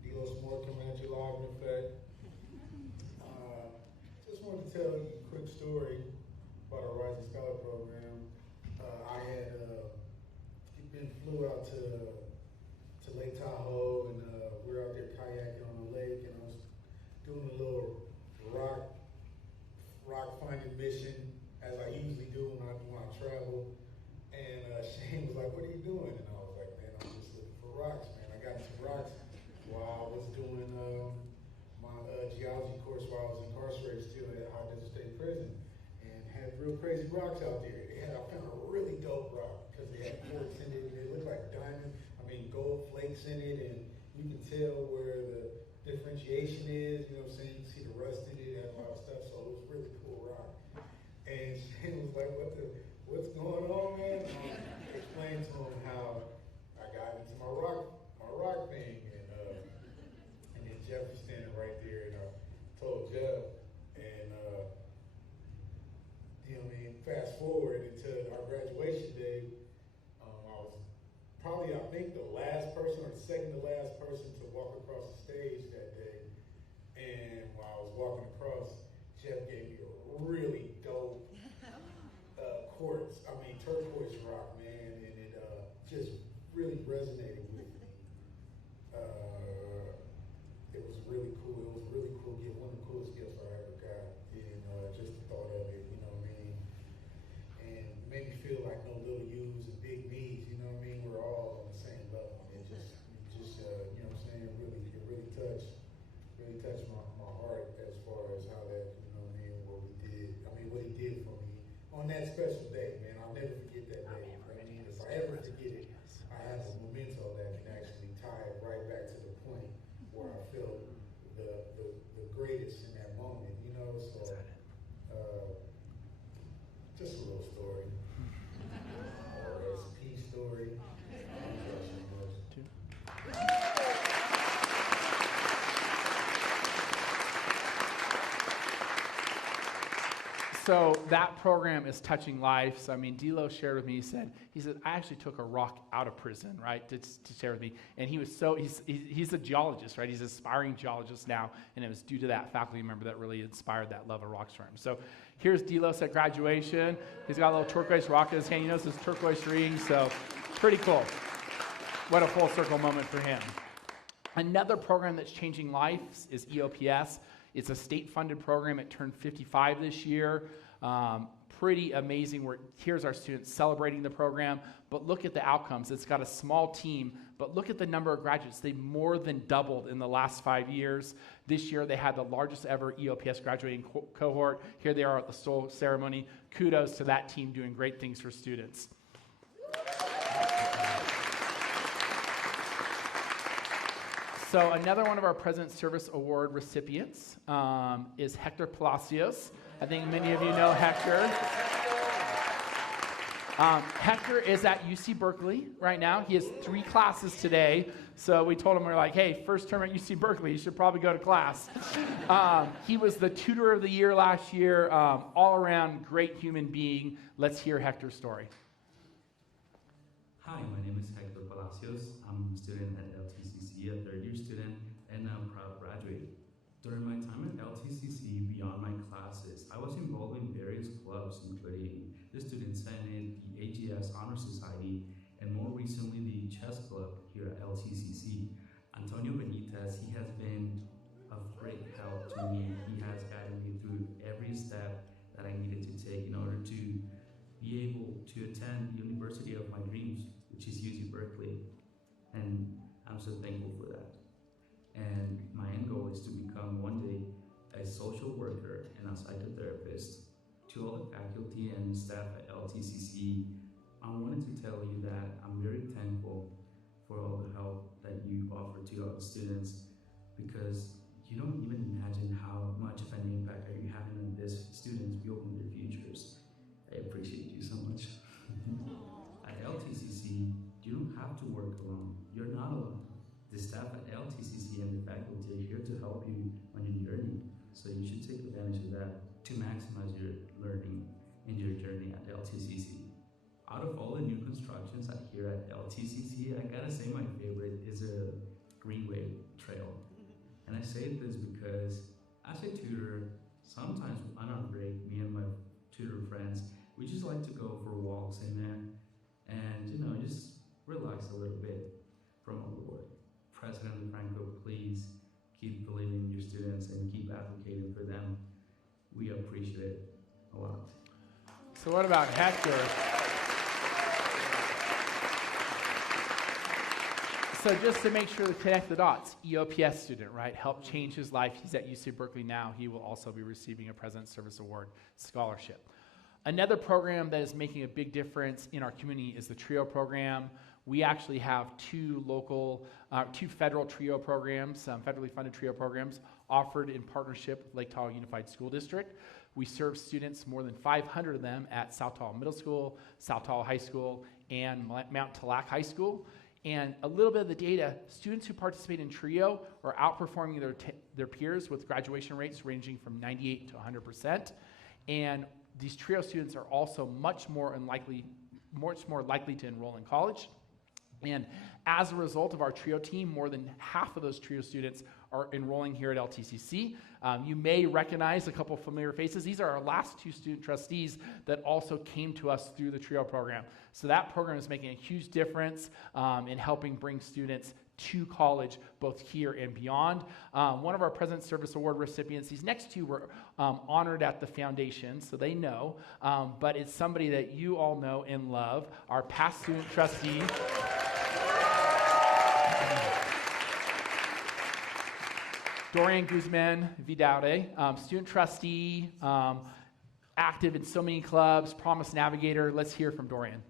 Delos Moore coming at you live in effect. Just wanted to tell you a quick story about our Rising Scholar program. I had flew out to Lake Tahoe, and we were out there kayaking on the lake, and I was doing a little rock finding mission, as I usually do when I travel. And Shane was like, "What are you doing?" And I was like, "Man, I'm just looking for rocks, man. I got some rocks while I was doing my geology course while I was incarcerated still at High Desert State Prison, and had real crazy rocks out there. I found a really dope rock because they had quartz in it, and it looked like gold flakes in it, and you can tell where the differentiation is, you know what I'm saying? You can see the rust in it, it had a lot of stuff, so it was really cool rock. And Shane was like, what's going on, man? And I explained to him how I got into my rock thing, and then Jeff was standing right there, and I told Jeff, and you know what I mean, fast forward into our graduation day, I was probably, I think, the last person or the second to last person to walk across the stage that day. And while I was walking across, Jeff gave me a really dope turquoise rock, man, and it just really resonated with me. It was really cool. It was a really cool gift, one of the coolest gifts I ever got. And just the thought of it, you know what I mean? And it made me feel like no little yous and big me's, you know what I mean? We're all on the same level. It just you know what I'm saying? It really touched my heart as far as how that, you know what I mean, what he did for me on that special day, man. I'll never forget that day. I mean, if I ever forget it, I have a memento that can actually tie it right back to the point where I felt the greatest in that moment, you know? So, just a little story. RSP story. So that program is touching lives. I mean, Delo shared with me, he said, I actually took a rock out of prison, right, to share with me. And he's a geologist, right? He's an aspiring geologist now, and it was due to that faculty member that really inspired that love of rocks for him. So here's Delos at graduation. He's got a little turquoise rock in his hand. He knows his turquoise ring, so pretty cool. What a full circle moment for him. Another program that's changing lives is EOPS. It's a state-funded program. It turned 55 this year. Pretty amazing. Here's our students celebrating the program, but look at the outcomes. It's got a small team, but look at the number of graduates. They more than doubled in the last 5 years. This year, they had the largest ever EOPS graduating cohort. Here they are at the SOL ceremony. Kudos to that team doing great things for students. So another one of our President's Service Award recipients is Hector Palacios. I think many of you know Hector. Hector is at UC Berkeley right now. He has 3 classes today. So we told him, we're like, hey, first term at UC Berkeley, you should probably go to class. He was the tutor of the year last year, all around great human being. Let's hear Hector's story. Hi, my name is Hector Palacios. I'm a student at LTCC, a third-year student, and I'm proud graduate. During my time at LTCC, beyond my classes, I was involved in various clubs, including the Student Senate, the AGS Honor Society, and more recently, the Chess Club here at LTCC. Antonio Benitez, he has been of great help to me. He has guided me through every step that I needed to take in order to be able to attend the university of my dreams, which is UC Berkeley. And I'm so thankful for that. And my end goal is to become one day a social worker, and a psychotherapist. To all the faculty and staff at LTCC, I wanted to tell you that I'm very thankful for all the help that you offer to our students, because you don't even imagine how much of an impact are you having on these students building their futures. I appreciate you so much. At LTCC, you don't have to work alone. You're not alone. The staff at LTCC and the faculty are here to help you on your journey. So you should take advantage of that to maximize your learning and your journey at LTCC. Out of all the new constructions here at LTCC, I gotta say my favorite is a Greenway Trail. And I say this because as a tutor, sometimes on our break, me and my tutor friends, we just like to go for walks in there and, just relax a little bit from all the work. President DeFranco, please keep believing in your students and keep advocating for them. We appreciate it a lot. So what about Hector? So just to make sure to connect the dots, EOPS student, right? Helped change his life. He's at UC Berkeley now. He will also be receiving a President's Service Award scholarship. Another program that is making a big difference in our community is the TRIO program. We actually have two federal TRIO programs, federally funded TRIO programs, offered in partnership with Lake Tahoe Unified School District. We serve students, more than 500 of them, at South Tahoe Middle School, South Tahoe High School, and Mount Talac High School. And a little bit of the data, students who participate in TRIO are outperforming their peers with graduation rates ranging from 98 to 100%. And these TRIO students are also much more likely to enroll in college. And as a result of our TRIO team, more than half of those TRIO students are enrolling here at LTCC. You may recognize a couple familiar faces. These are our last two student trustees that also came to us through the TRIO program. So that program is making a huge difference in helping bring students to college, both here and beyond. One of our President's Service Award recipients, these next two were honored at the foundation, so they know, but it's somebody that you all know and love, our past student trustee. Dorian Guzman Vidaude, student trustee, active in so many clubs, Promise Navigator. Let's hear from Dorian.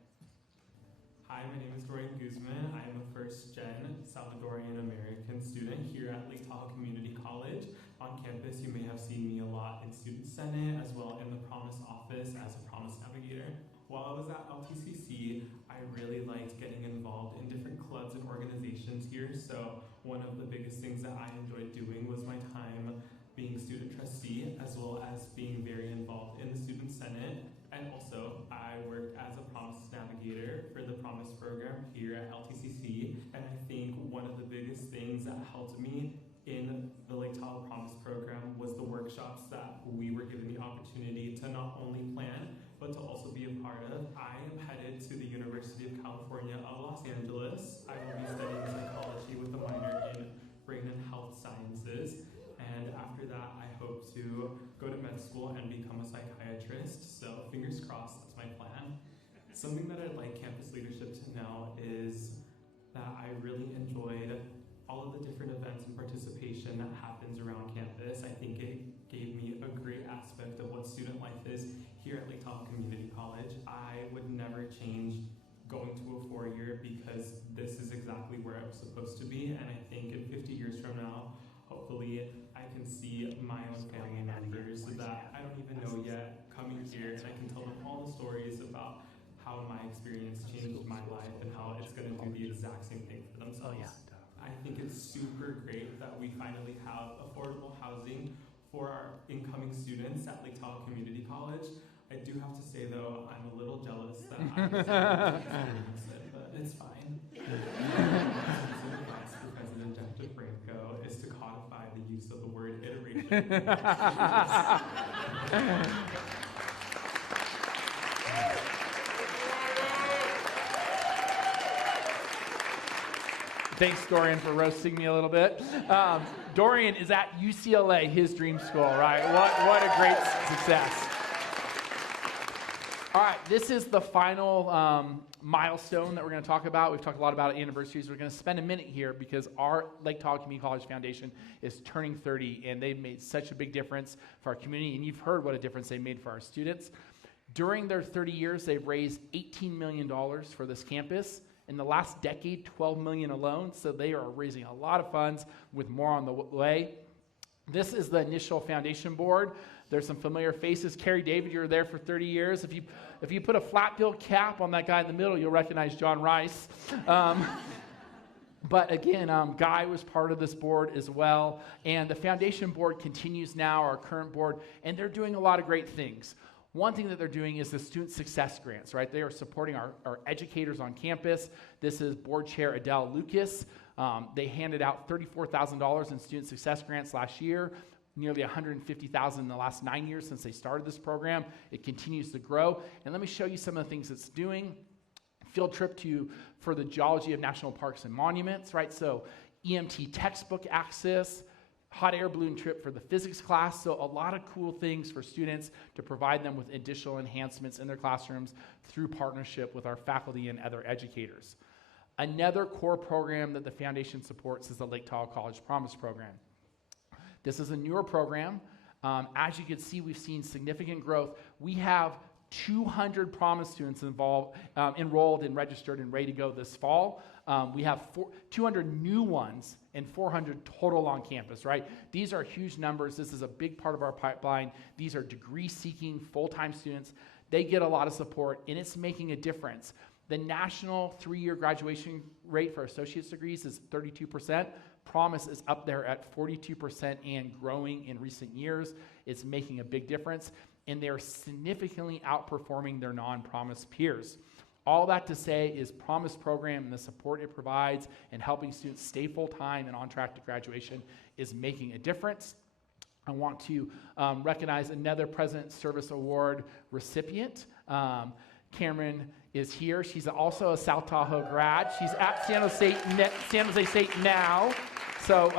Hi, my name is Dorian Guzman. I am a first-gen Salvadorian American student here at Lake Tahoe Community College. On campus, you may have seen me a lot in Student Senate, as well in the Promise office as a Promise Navigator. While I was at LTCC, I really liked getting involved in different clubs and organizations here. So one of the biggest things that I enjoyed doing was my time being student trustee, as well as being very involved in the Student Senate. And also, I worked as a Promise Navigator for the Promise program here at LTCC. And I think one of the biggest things that helped me in the Lake Tahoe Promise program was the workshops that we were given the opportunity to not only plan, but to also be a part of. I am headed to the University of California of Los Angeles. I will be studying psychology with a minor in brain and health sciences. And after that, I hope to go to med school and become a psychiatrist. So fingers crossed, that's my plan. Something that I'd like campus leadership to know is that I really enjoyed all of the different events and participation that happens around campus. I think it gave me a great aspect of what student life is here at Lake Tahoe Community College. I would never change going to a 4-year because this is exactly where I was supposed to be. And I think in 50 years from now, hopefully I can see my own family members that I don't even know yet coming here, and I can tell them all the stories about how my experience changed my life and how it's going to do the exact same thing for themselves. I think it's super great that we finally have affordable housing for our incoming students at Lake Tahoe Community College. I do have to say, though, I'm a little jealous that I was able to experience it, but it's fine. Some advice for President DeFranco is to codify the use of the word iteration. Thanks, Dorian, for roasting me a little bit. Dorian is at UCLA, his dream school, right? What a great success. All right, this is the final milestone that we're going to talk about. We've talked a lot about anniversaries. We're going to spend a minute here because our Lake Tahoe Community College Foundation is turning 30, and they've made such a big difference for our community, and you've heard what a difference they made for our students. During their 30 years, they've raised $18 million for this campus. In the last decade, $12 million alone, so they are raising a lot of funds with more on the way. This is the initial foundation board. There's some familiar faces. Carrie David, you were there for 30 years. If you put a flat bill cap on that guy in the middle, you'll recognize John Rice. But again, Guy was part of this board as well. And the foundation board continues now, our current board, and they're doing a lot of great things. One thing that they're doing is the student success grants, right? They are supporting our educators on campus. This is board chair Adele Lucas. They handed out $34,000 in student success grants last year, nearly $150,000 in the last 9 years since they started this program. It continues to grow. And let me show you some of the things it's doing. Field trip for the geology of national parks and monuments, right? So EMT textbook access, hot air balloon trip for the physics class. So a lot of cool things for students to provide them with additional enhancements in their classrooms through partnership with our faculty and other educators. Another core program that the foundation supports is the Lake Tahoe College Promise Program. This is a newer program. As you can see, we've seen significant growth. We have 200 Promise students enrolled and registered and ready to go this fall. We have 200 new ones and 400 total on campus, right? These are huge numbers. This is a big part of our pipeline. These are degree-seeking, full-time students. They get a lot of support, and it's making a difference. The national 3-year graduation rate for associate's degrees is 32%. Promise is up there at 42% and growing in recent years. It's making a big difference, and they're significantly outperforming their non-Promise peers. All that to say is Promise program and the support it provides and helping students stay full-time and on track to graduation is making a difference. I want to recognize another President's Service Award recipient. Cameron is here. She's also a South Tahoe grad. She's at San Jose State now. So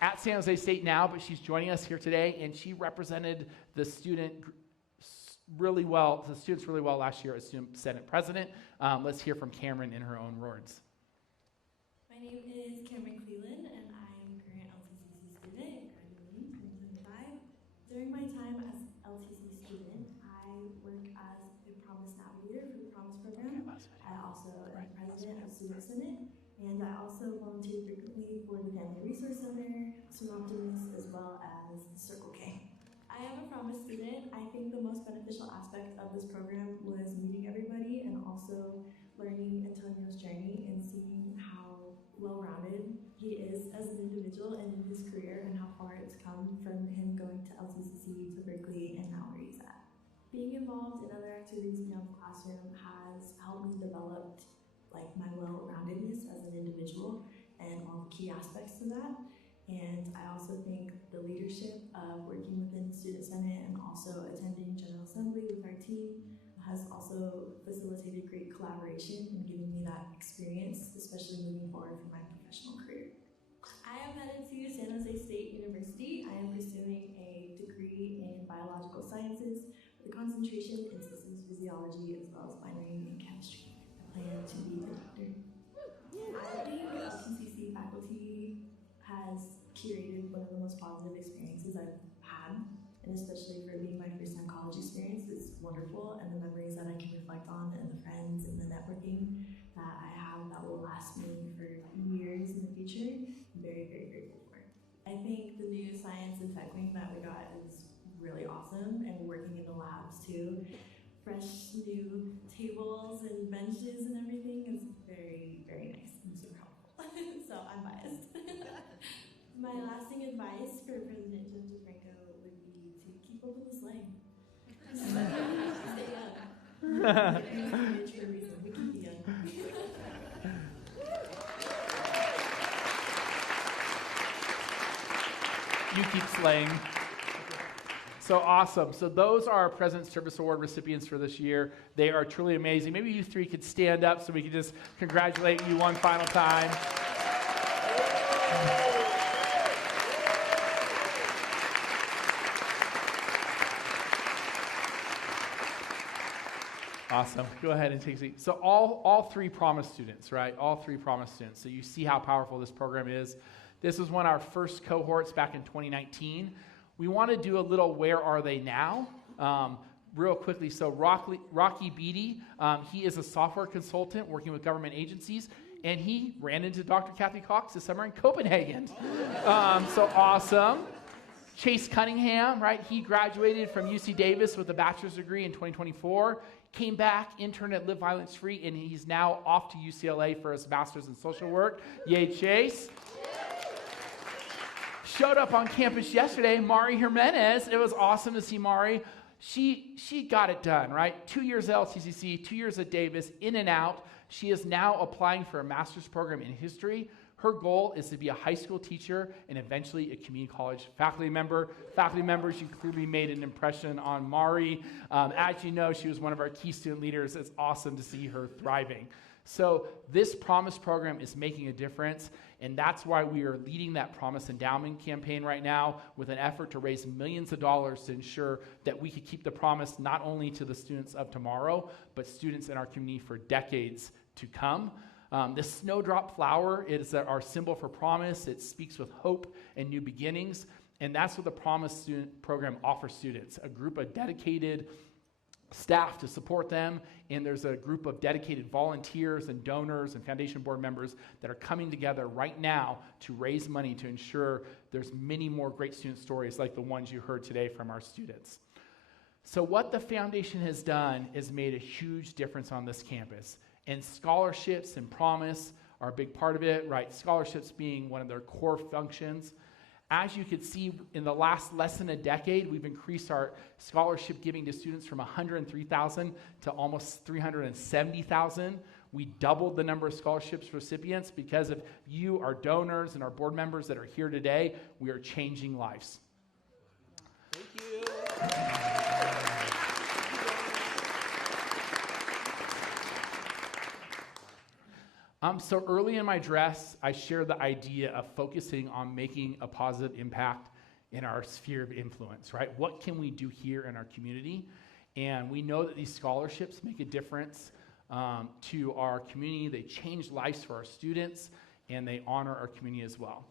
at San Jose State now, but she's joining us here today, and she represented the students really well last year as Student Senate President. Let's hear from Cameron in her own words. My name is Cameron Cleland, and I'm a current LTCC student, graduating 2025. During my time as LTC student, I work as a Promise Navigator for the Promise program. I also am president of Student Senate, and I also volunteer frequently for the Family Resource Center, Student Optimist, as well as Circle K. I am a Promise student. I think the most beneficial aspect of this program was meeting everybody and also learning Antonio's journey and seeing how well-rounded he is as an individual and in his career and how far it's come from him going to LTCC, to Berkeley, and now where he's at. Being involved in other activities beyond the classroom has helped me develop my well-roundedness as an individual and all the key aspects to that. And I also think the leadership of working within the Student Senate and also attending General Assembly with our team has also facilitated great collaboration and given me that experience, especially moving forward for my professional career. I am headed to San Jose State University. I am pursuing a degree in biological sciences with a concentration in systems physiology as well as binary and chemistry. I plan to be a doctor. I think LTCC faculty has curated one of the most positive experiences I've had, and especially for being my first time college experience, it's wonderful, and the memories that I can reflect on and the friends and the networking that I have that will last me for years in the future, I'm very, very grateful for. I think the new science and tech wing that we got is really awesome, and working in the labs too. Fresh new tables and benches and everything is very, very nice and super helpful. So I'm biased. My lasting advice for President DeFranco would be to keep up with the slang. Stay young. It's for a reason. We keep you young. You keep slaying. So awesome. So those are our President's Service Award recipients for this year. They are truly amazing. Maybe you three could stand up so we could just congratulate you one final time. Awesome. Go ahead and take a seat. So all three Promise students, right? All three Promise students. So you see how powerful this program is. This was one of our first cohorts back in 2019. We want to do a little where are they now? Real quickly, so Rocky Beatty, he is a software consultant working with government agencies, and he ran into Dr. Kathy Cox this summer in Copenhagen. So awesome. Chase Cunningham, right? He graduated from UC Davis with a bachelor's degree in 2024, came back, interned at Live Violence Free, and he's now off to UCLA for his master's in social work. Yay, Chase. Showed up on campus yesterday, Mari Jimenez. It was awesome to see Mari. She got it done, right? 2 years at LTCC, 2 years at Davis, in and out. She is now applying for a master's program in history. Her goal is to be a high school teacher and eventually a community college faculty member. Faculty members, you clearly made an impression on Mari. As you know, she was one of our key student leaders. It's awesome to see her thriving. So this Promise program is making a difference, and that's why we are leading that Promise Endowment campaign right now with an effort to raise millions of dollars to ensure that we could keep the promise not only to the students of tomorrow, but students in our community for decades to come. The snowdrop flower is our symbol for promise. It speaks with hope and new beginnings, and that's what the Promise student program offers students, a group of dedicated staff to support them, and there's a group of dedicated volunteers and donors and foundation board members that are coming together right now to raise money to ensure there's many more great student stories like the ones you heard today from our students. So what the foundation has done is made a huge difference on this campus, and scholarships and Promise are a big part of it, right? Scholarships being one of their core functions. As you can see, in the last less than a decade, we've increased our scholarship giving to students from 103,000 to almost 370,000. We doubled the number of scholarships recipients because of you, our donors, and our board members that are here today. We are changing lives. Thank you. So early in my address, I shared the idea of focusing on making a positive impact in our sphere of influence, right? What can we do here in our community? And we know that these scholarships make a difference to our community. They change lives for our students, and they honor our community as well.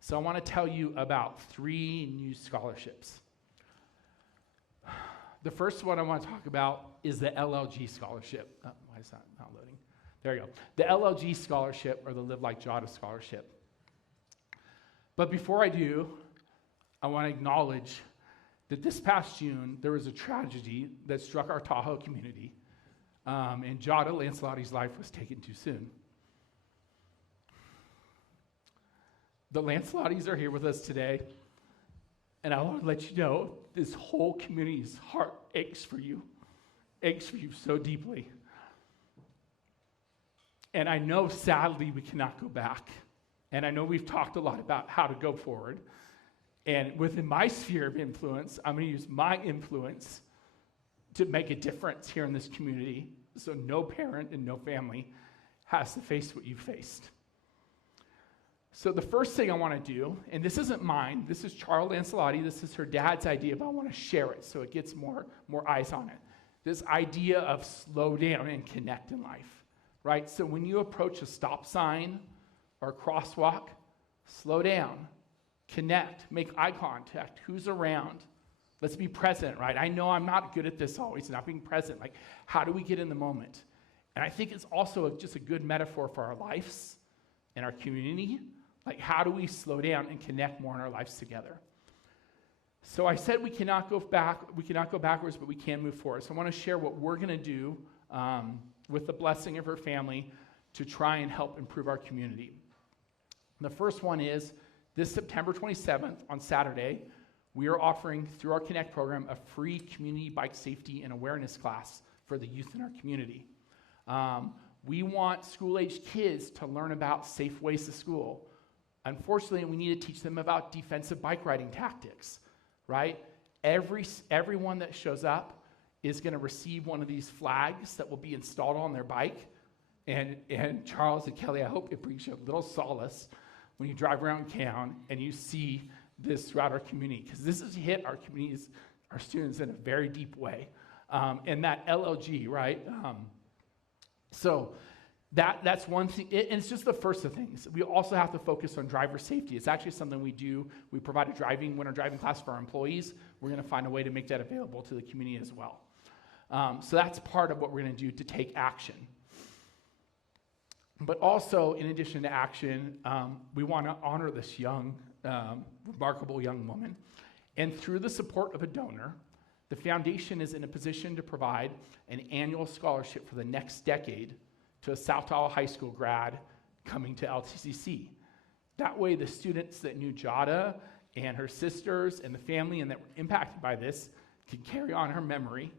So I want to tell you about 3 new scholarships. The first one I want to talk about is the LLG scholarship. Why is that not loading? There you go. The LLG scholarship, or the Live Like Jada scholarship. But before I do, I want to acknowledge that this past June, there was a tragedy that struck our Tahoe community, and Jada Lancelotti's life was taken too soon. The Lancelottis are here with us today, and I want to let you know this whole community's heart aches for you so deeply. And I know, sadly, we cannot go back. And I know we've talked a lot about how to go forward. And within my sphere of influence, I'm going to use my influence to make a difference here in this community so no parent and no family has to face what you faced. So the first thing I want to do, and this isn't mine, this is Charles Lancelotti, this is her dad's idea, but I want to share it so it gets more eyes on it. This idea of slow down and connect in life. Right? So when you approach a stop sign or a crosswalk, slow down, connect, make eye contact. Who's around? Let's be present, right? I know I'm not good at this always, not being present. Like, how do we get in the moment? And I think it's also just a good metaphor for our lives and our community. Like, how do we slow down and connect more in our lives together? So I said we cannot go backwards, but we can move forward. So I want to share what we're going to do with the blessing of her family to try and help improve our community. The first one is this September 27th on Saturday, we are offering through our Connect program a free community bike safety and awareness class for the youth in our community. We want school-aged kids to learn about safe ways to school. Unfortunately, we need to teach them about defensive bike riding tactics, right? Everyone that shows up is going to receive one of these flags that will be installed on their bike. And Charles and Kelly, I hope it brings you a little solace when you drive around town and you see this throughout our community, because this has hit our communities, our students in a very deep way. and that LLG, right? So that's one thing, and it's just the first of things. We also have to focus on driver safety. It's actually something we do. We provide a winter driving class for our employees. We're going to find a way to make that available to the community as well. So that's part of what we're going to do to take action. But also, in addition to action, we want to honor this young, remarkable young woman. And through the support of a donor, the foundation is in a position to provide an annual scholarship for the next decade to a South Tahoe High School grad coming to LTCC. That way, the students that knew Jada and her sisters and the family and that were impacted by this could carry on her memory,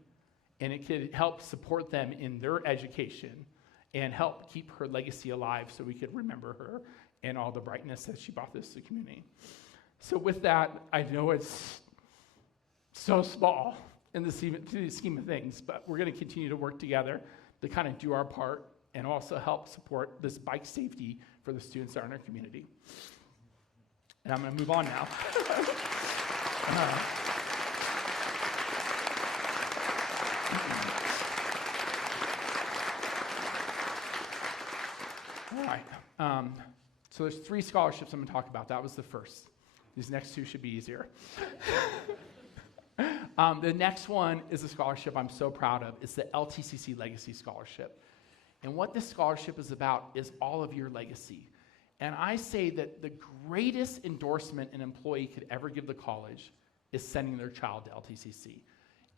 and it could help support them in their education and help keep her legacy alive so we could remember her and all the brightness that she brought this to the community. So with that, I know it's so small in the scheme of things, but we're going to continue to work together to kind of do our part and also help support this bike safety for the students that are in our community. And I'm going to move on now. All right. So there's 3 scholarships I'm going to talk about. That was the first. These next 2 should be easier. The next one is a scholarship I'm so proud of. It's the LTCC Legacy Scholarship. And what this scholarship is about is all of your legacy. And I say that the greatest endorsement an employee could ever give the college is sending their child to LTCC.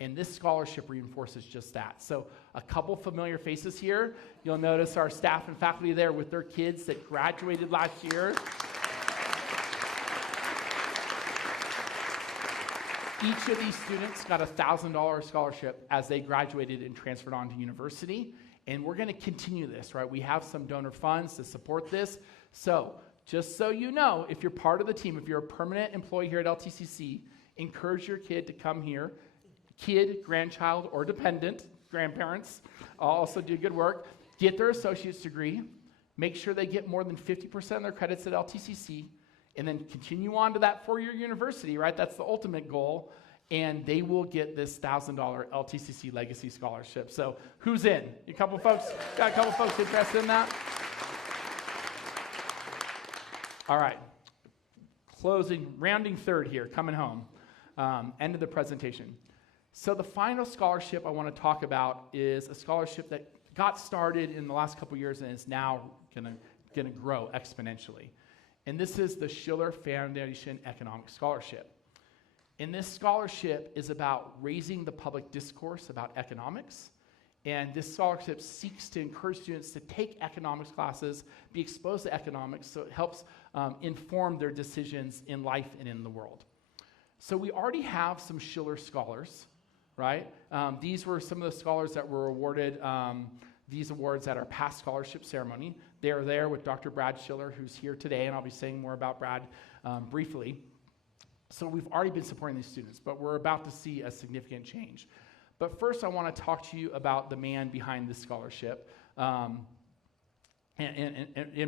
And this scholarship reinforces just that. So a couple familiar faces here. You'll notice our staff and faculty there with their kids that graduated last year. Each of these students got a $1,000 scholarship as they graduated and transferred on to university. And we're going to continue this, right? We have some donor funds to support this. So just so you know, if you're part of the team, if you're a permanent employee here at LTCC, encourage your kid to come here. Kid, grandchild, or dependent, grandparents also do good work. Get their associate's degree. Make sure they get more than 50% of their credits at LTCC. And then continue on to that 4-year university, right? That's the ultimate goal. And they will get this $1,000 LTCC Legacy Scholarship. So who's in? Got a couple folks interested in that? All right. Rounding third here, coming home. End of the presentation. So the final scholarship I want to talk about is a scholarship that got started in the last couple years and is now going to grow exponentially. And this is the Schiller Foundation Economic Scholarship. And this scholarship is about raising the public discourse about economics. And this scholarship seeks to encourage students to take economics classes, be exposed to economics, so it helps inform their decisions in life and in the world. So we already have some Schiller scholars, right? These were some of the scholars that were awarded these awards at our past scholarship ceremony. They are there with Dr. Brad Schiller, who's here today, and I'll be saying more about Brad briefly. So we've already been supporting these students, but we're about to see a significant change. But first, I want to talk to you about the man behind this scholarship. And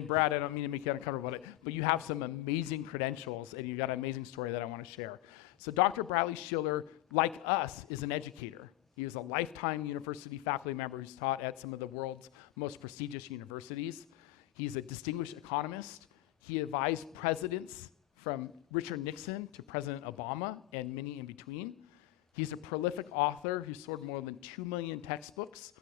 Brad, I don't mean to make you uncomfortable about it, but you have some amazing credentials, and you got an amazing story that I want to share. So Dr. Bradley Schiller, like us, is an educator. He is a lifetime university faculty member who's taught at some of the world's most prestigious universities. He's a distinguished economist. He advised presidents from Richard Nixon to President Obama and many in between. He's a prolific author who's sold more than 2 million textbooks.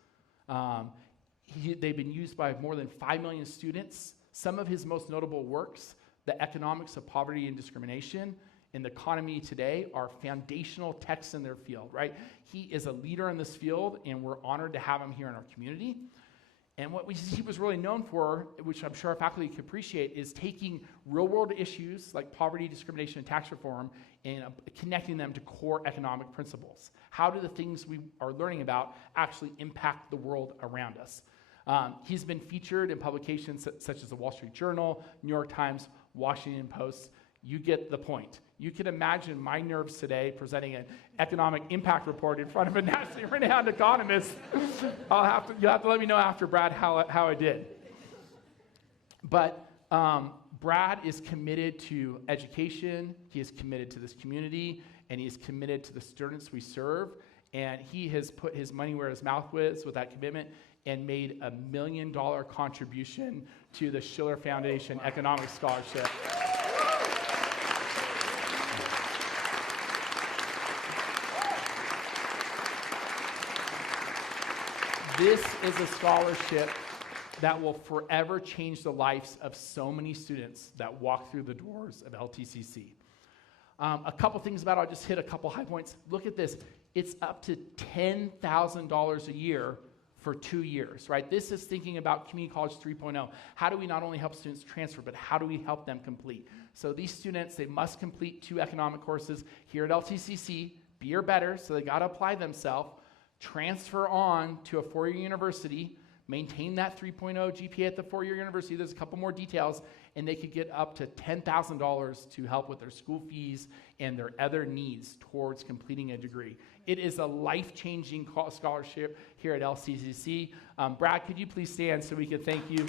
They've been used by more than 5 million students. Some of his most notable works, The Economics of Poverty and Discrimination and The Economy Today, are foundational texts in their field, right? He is a leader in this field, and we're honored to have him here in our community. And what he was really known for, which I'm sure our faculty can appreciate, is taking real-world issues like poverty, discrimination, and tax reform and connecting them to core economic principles. How do the things we are learning about actually impact the world around us? He's been featured in publications such as the Wall Street Journal, New York Times, Washington Post. You get the point. You can imagine my nerves today presenting an economic impact report in front of a nationally renowned economist. You'll have to let me know after, Brad, how I did. But Brad is committed to education. He is committed to this community, and he is committed to the students we serve. And he has put his money where his mouth was with that commitment and made a $1 million contribution to the Schiller Foundation Economic Scholarship. This is a scholarship that will forever change the lives of so many students that walk through the doors of LTCC. A couple things about it, I'll just hit a couple high points. Look at this. It's up to $10,000 a year for 2 years, right? This is thinking about Community College 3.0. How do we not only help students transfer, but how do we help them complete? So these students, they must complete 2 economic courses here at LTCC, B or better, so they got to apply themselves, transfer on to a 4-year university, maintain that 3.0 GPA at the 4-year university. There's a couple more details, and they could get up to $10,000 to help with their school fees and their other needs towards completing a degree. It is a life-changing scholarship here at LTCC. Brad, could you please stand so we can thank you?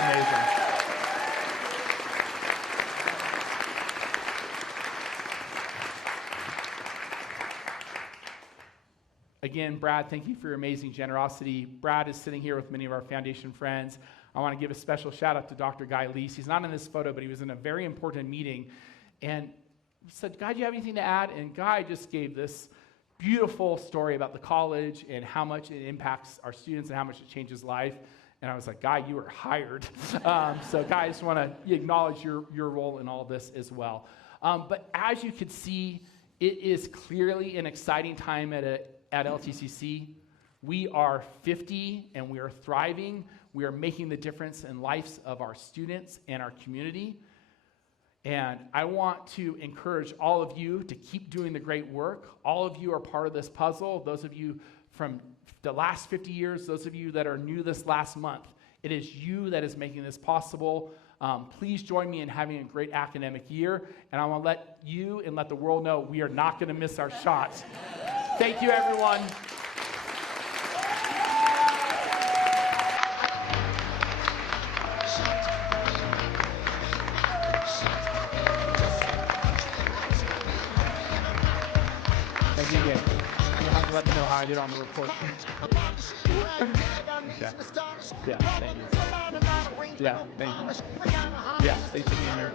Amazing. Again, Brad, thank you for your amazing generosity. Brad is sitting here with many of our foundation friends. I want to give a special shout out to Dr. Guy Leese. He's not in this photo, but he was in a very important meeting. And he said, Guy, do you have anything to add? And Guy just gave this beautiful story about the college and how much it impacts our students and how much it changes life. And I was like, Guy, you were hired. So Guy, I just want to acknowledge your role in all this as well. But as you can see, it is clearly an exciting time at LTCC. We are 50 and we are thriving. We are making the difference in lives of our students and our community. And I want to encourage all of you to keep doing the great work. All of you are part of this puzzle. Those of you from the last 50 years, those of you that are new this last month, it is you that is making this possible. Please join me in having a great academic year. And I want to let you and let the world know we are not going to miss our shot. Thank you, everyone. Thank you again. You'll have to let me know how I did on the report. Yeah. Yeah, thank you. Yeah, thank you. Yeah, thanks for being here.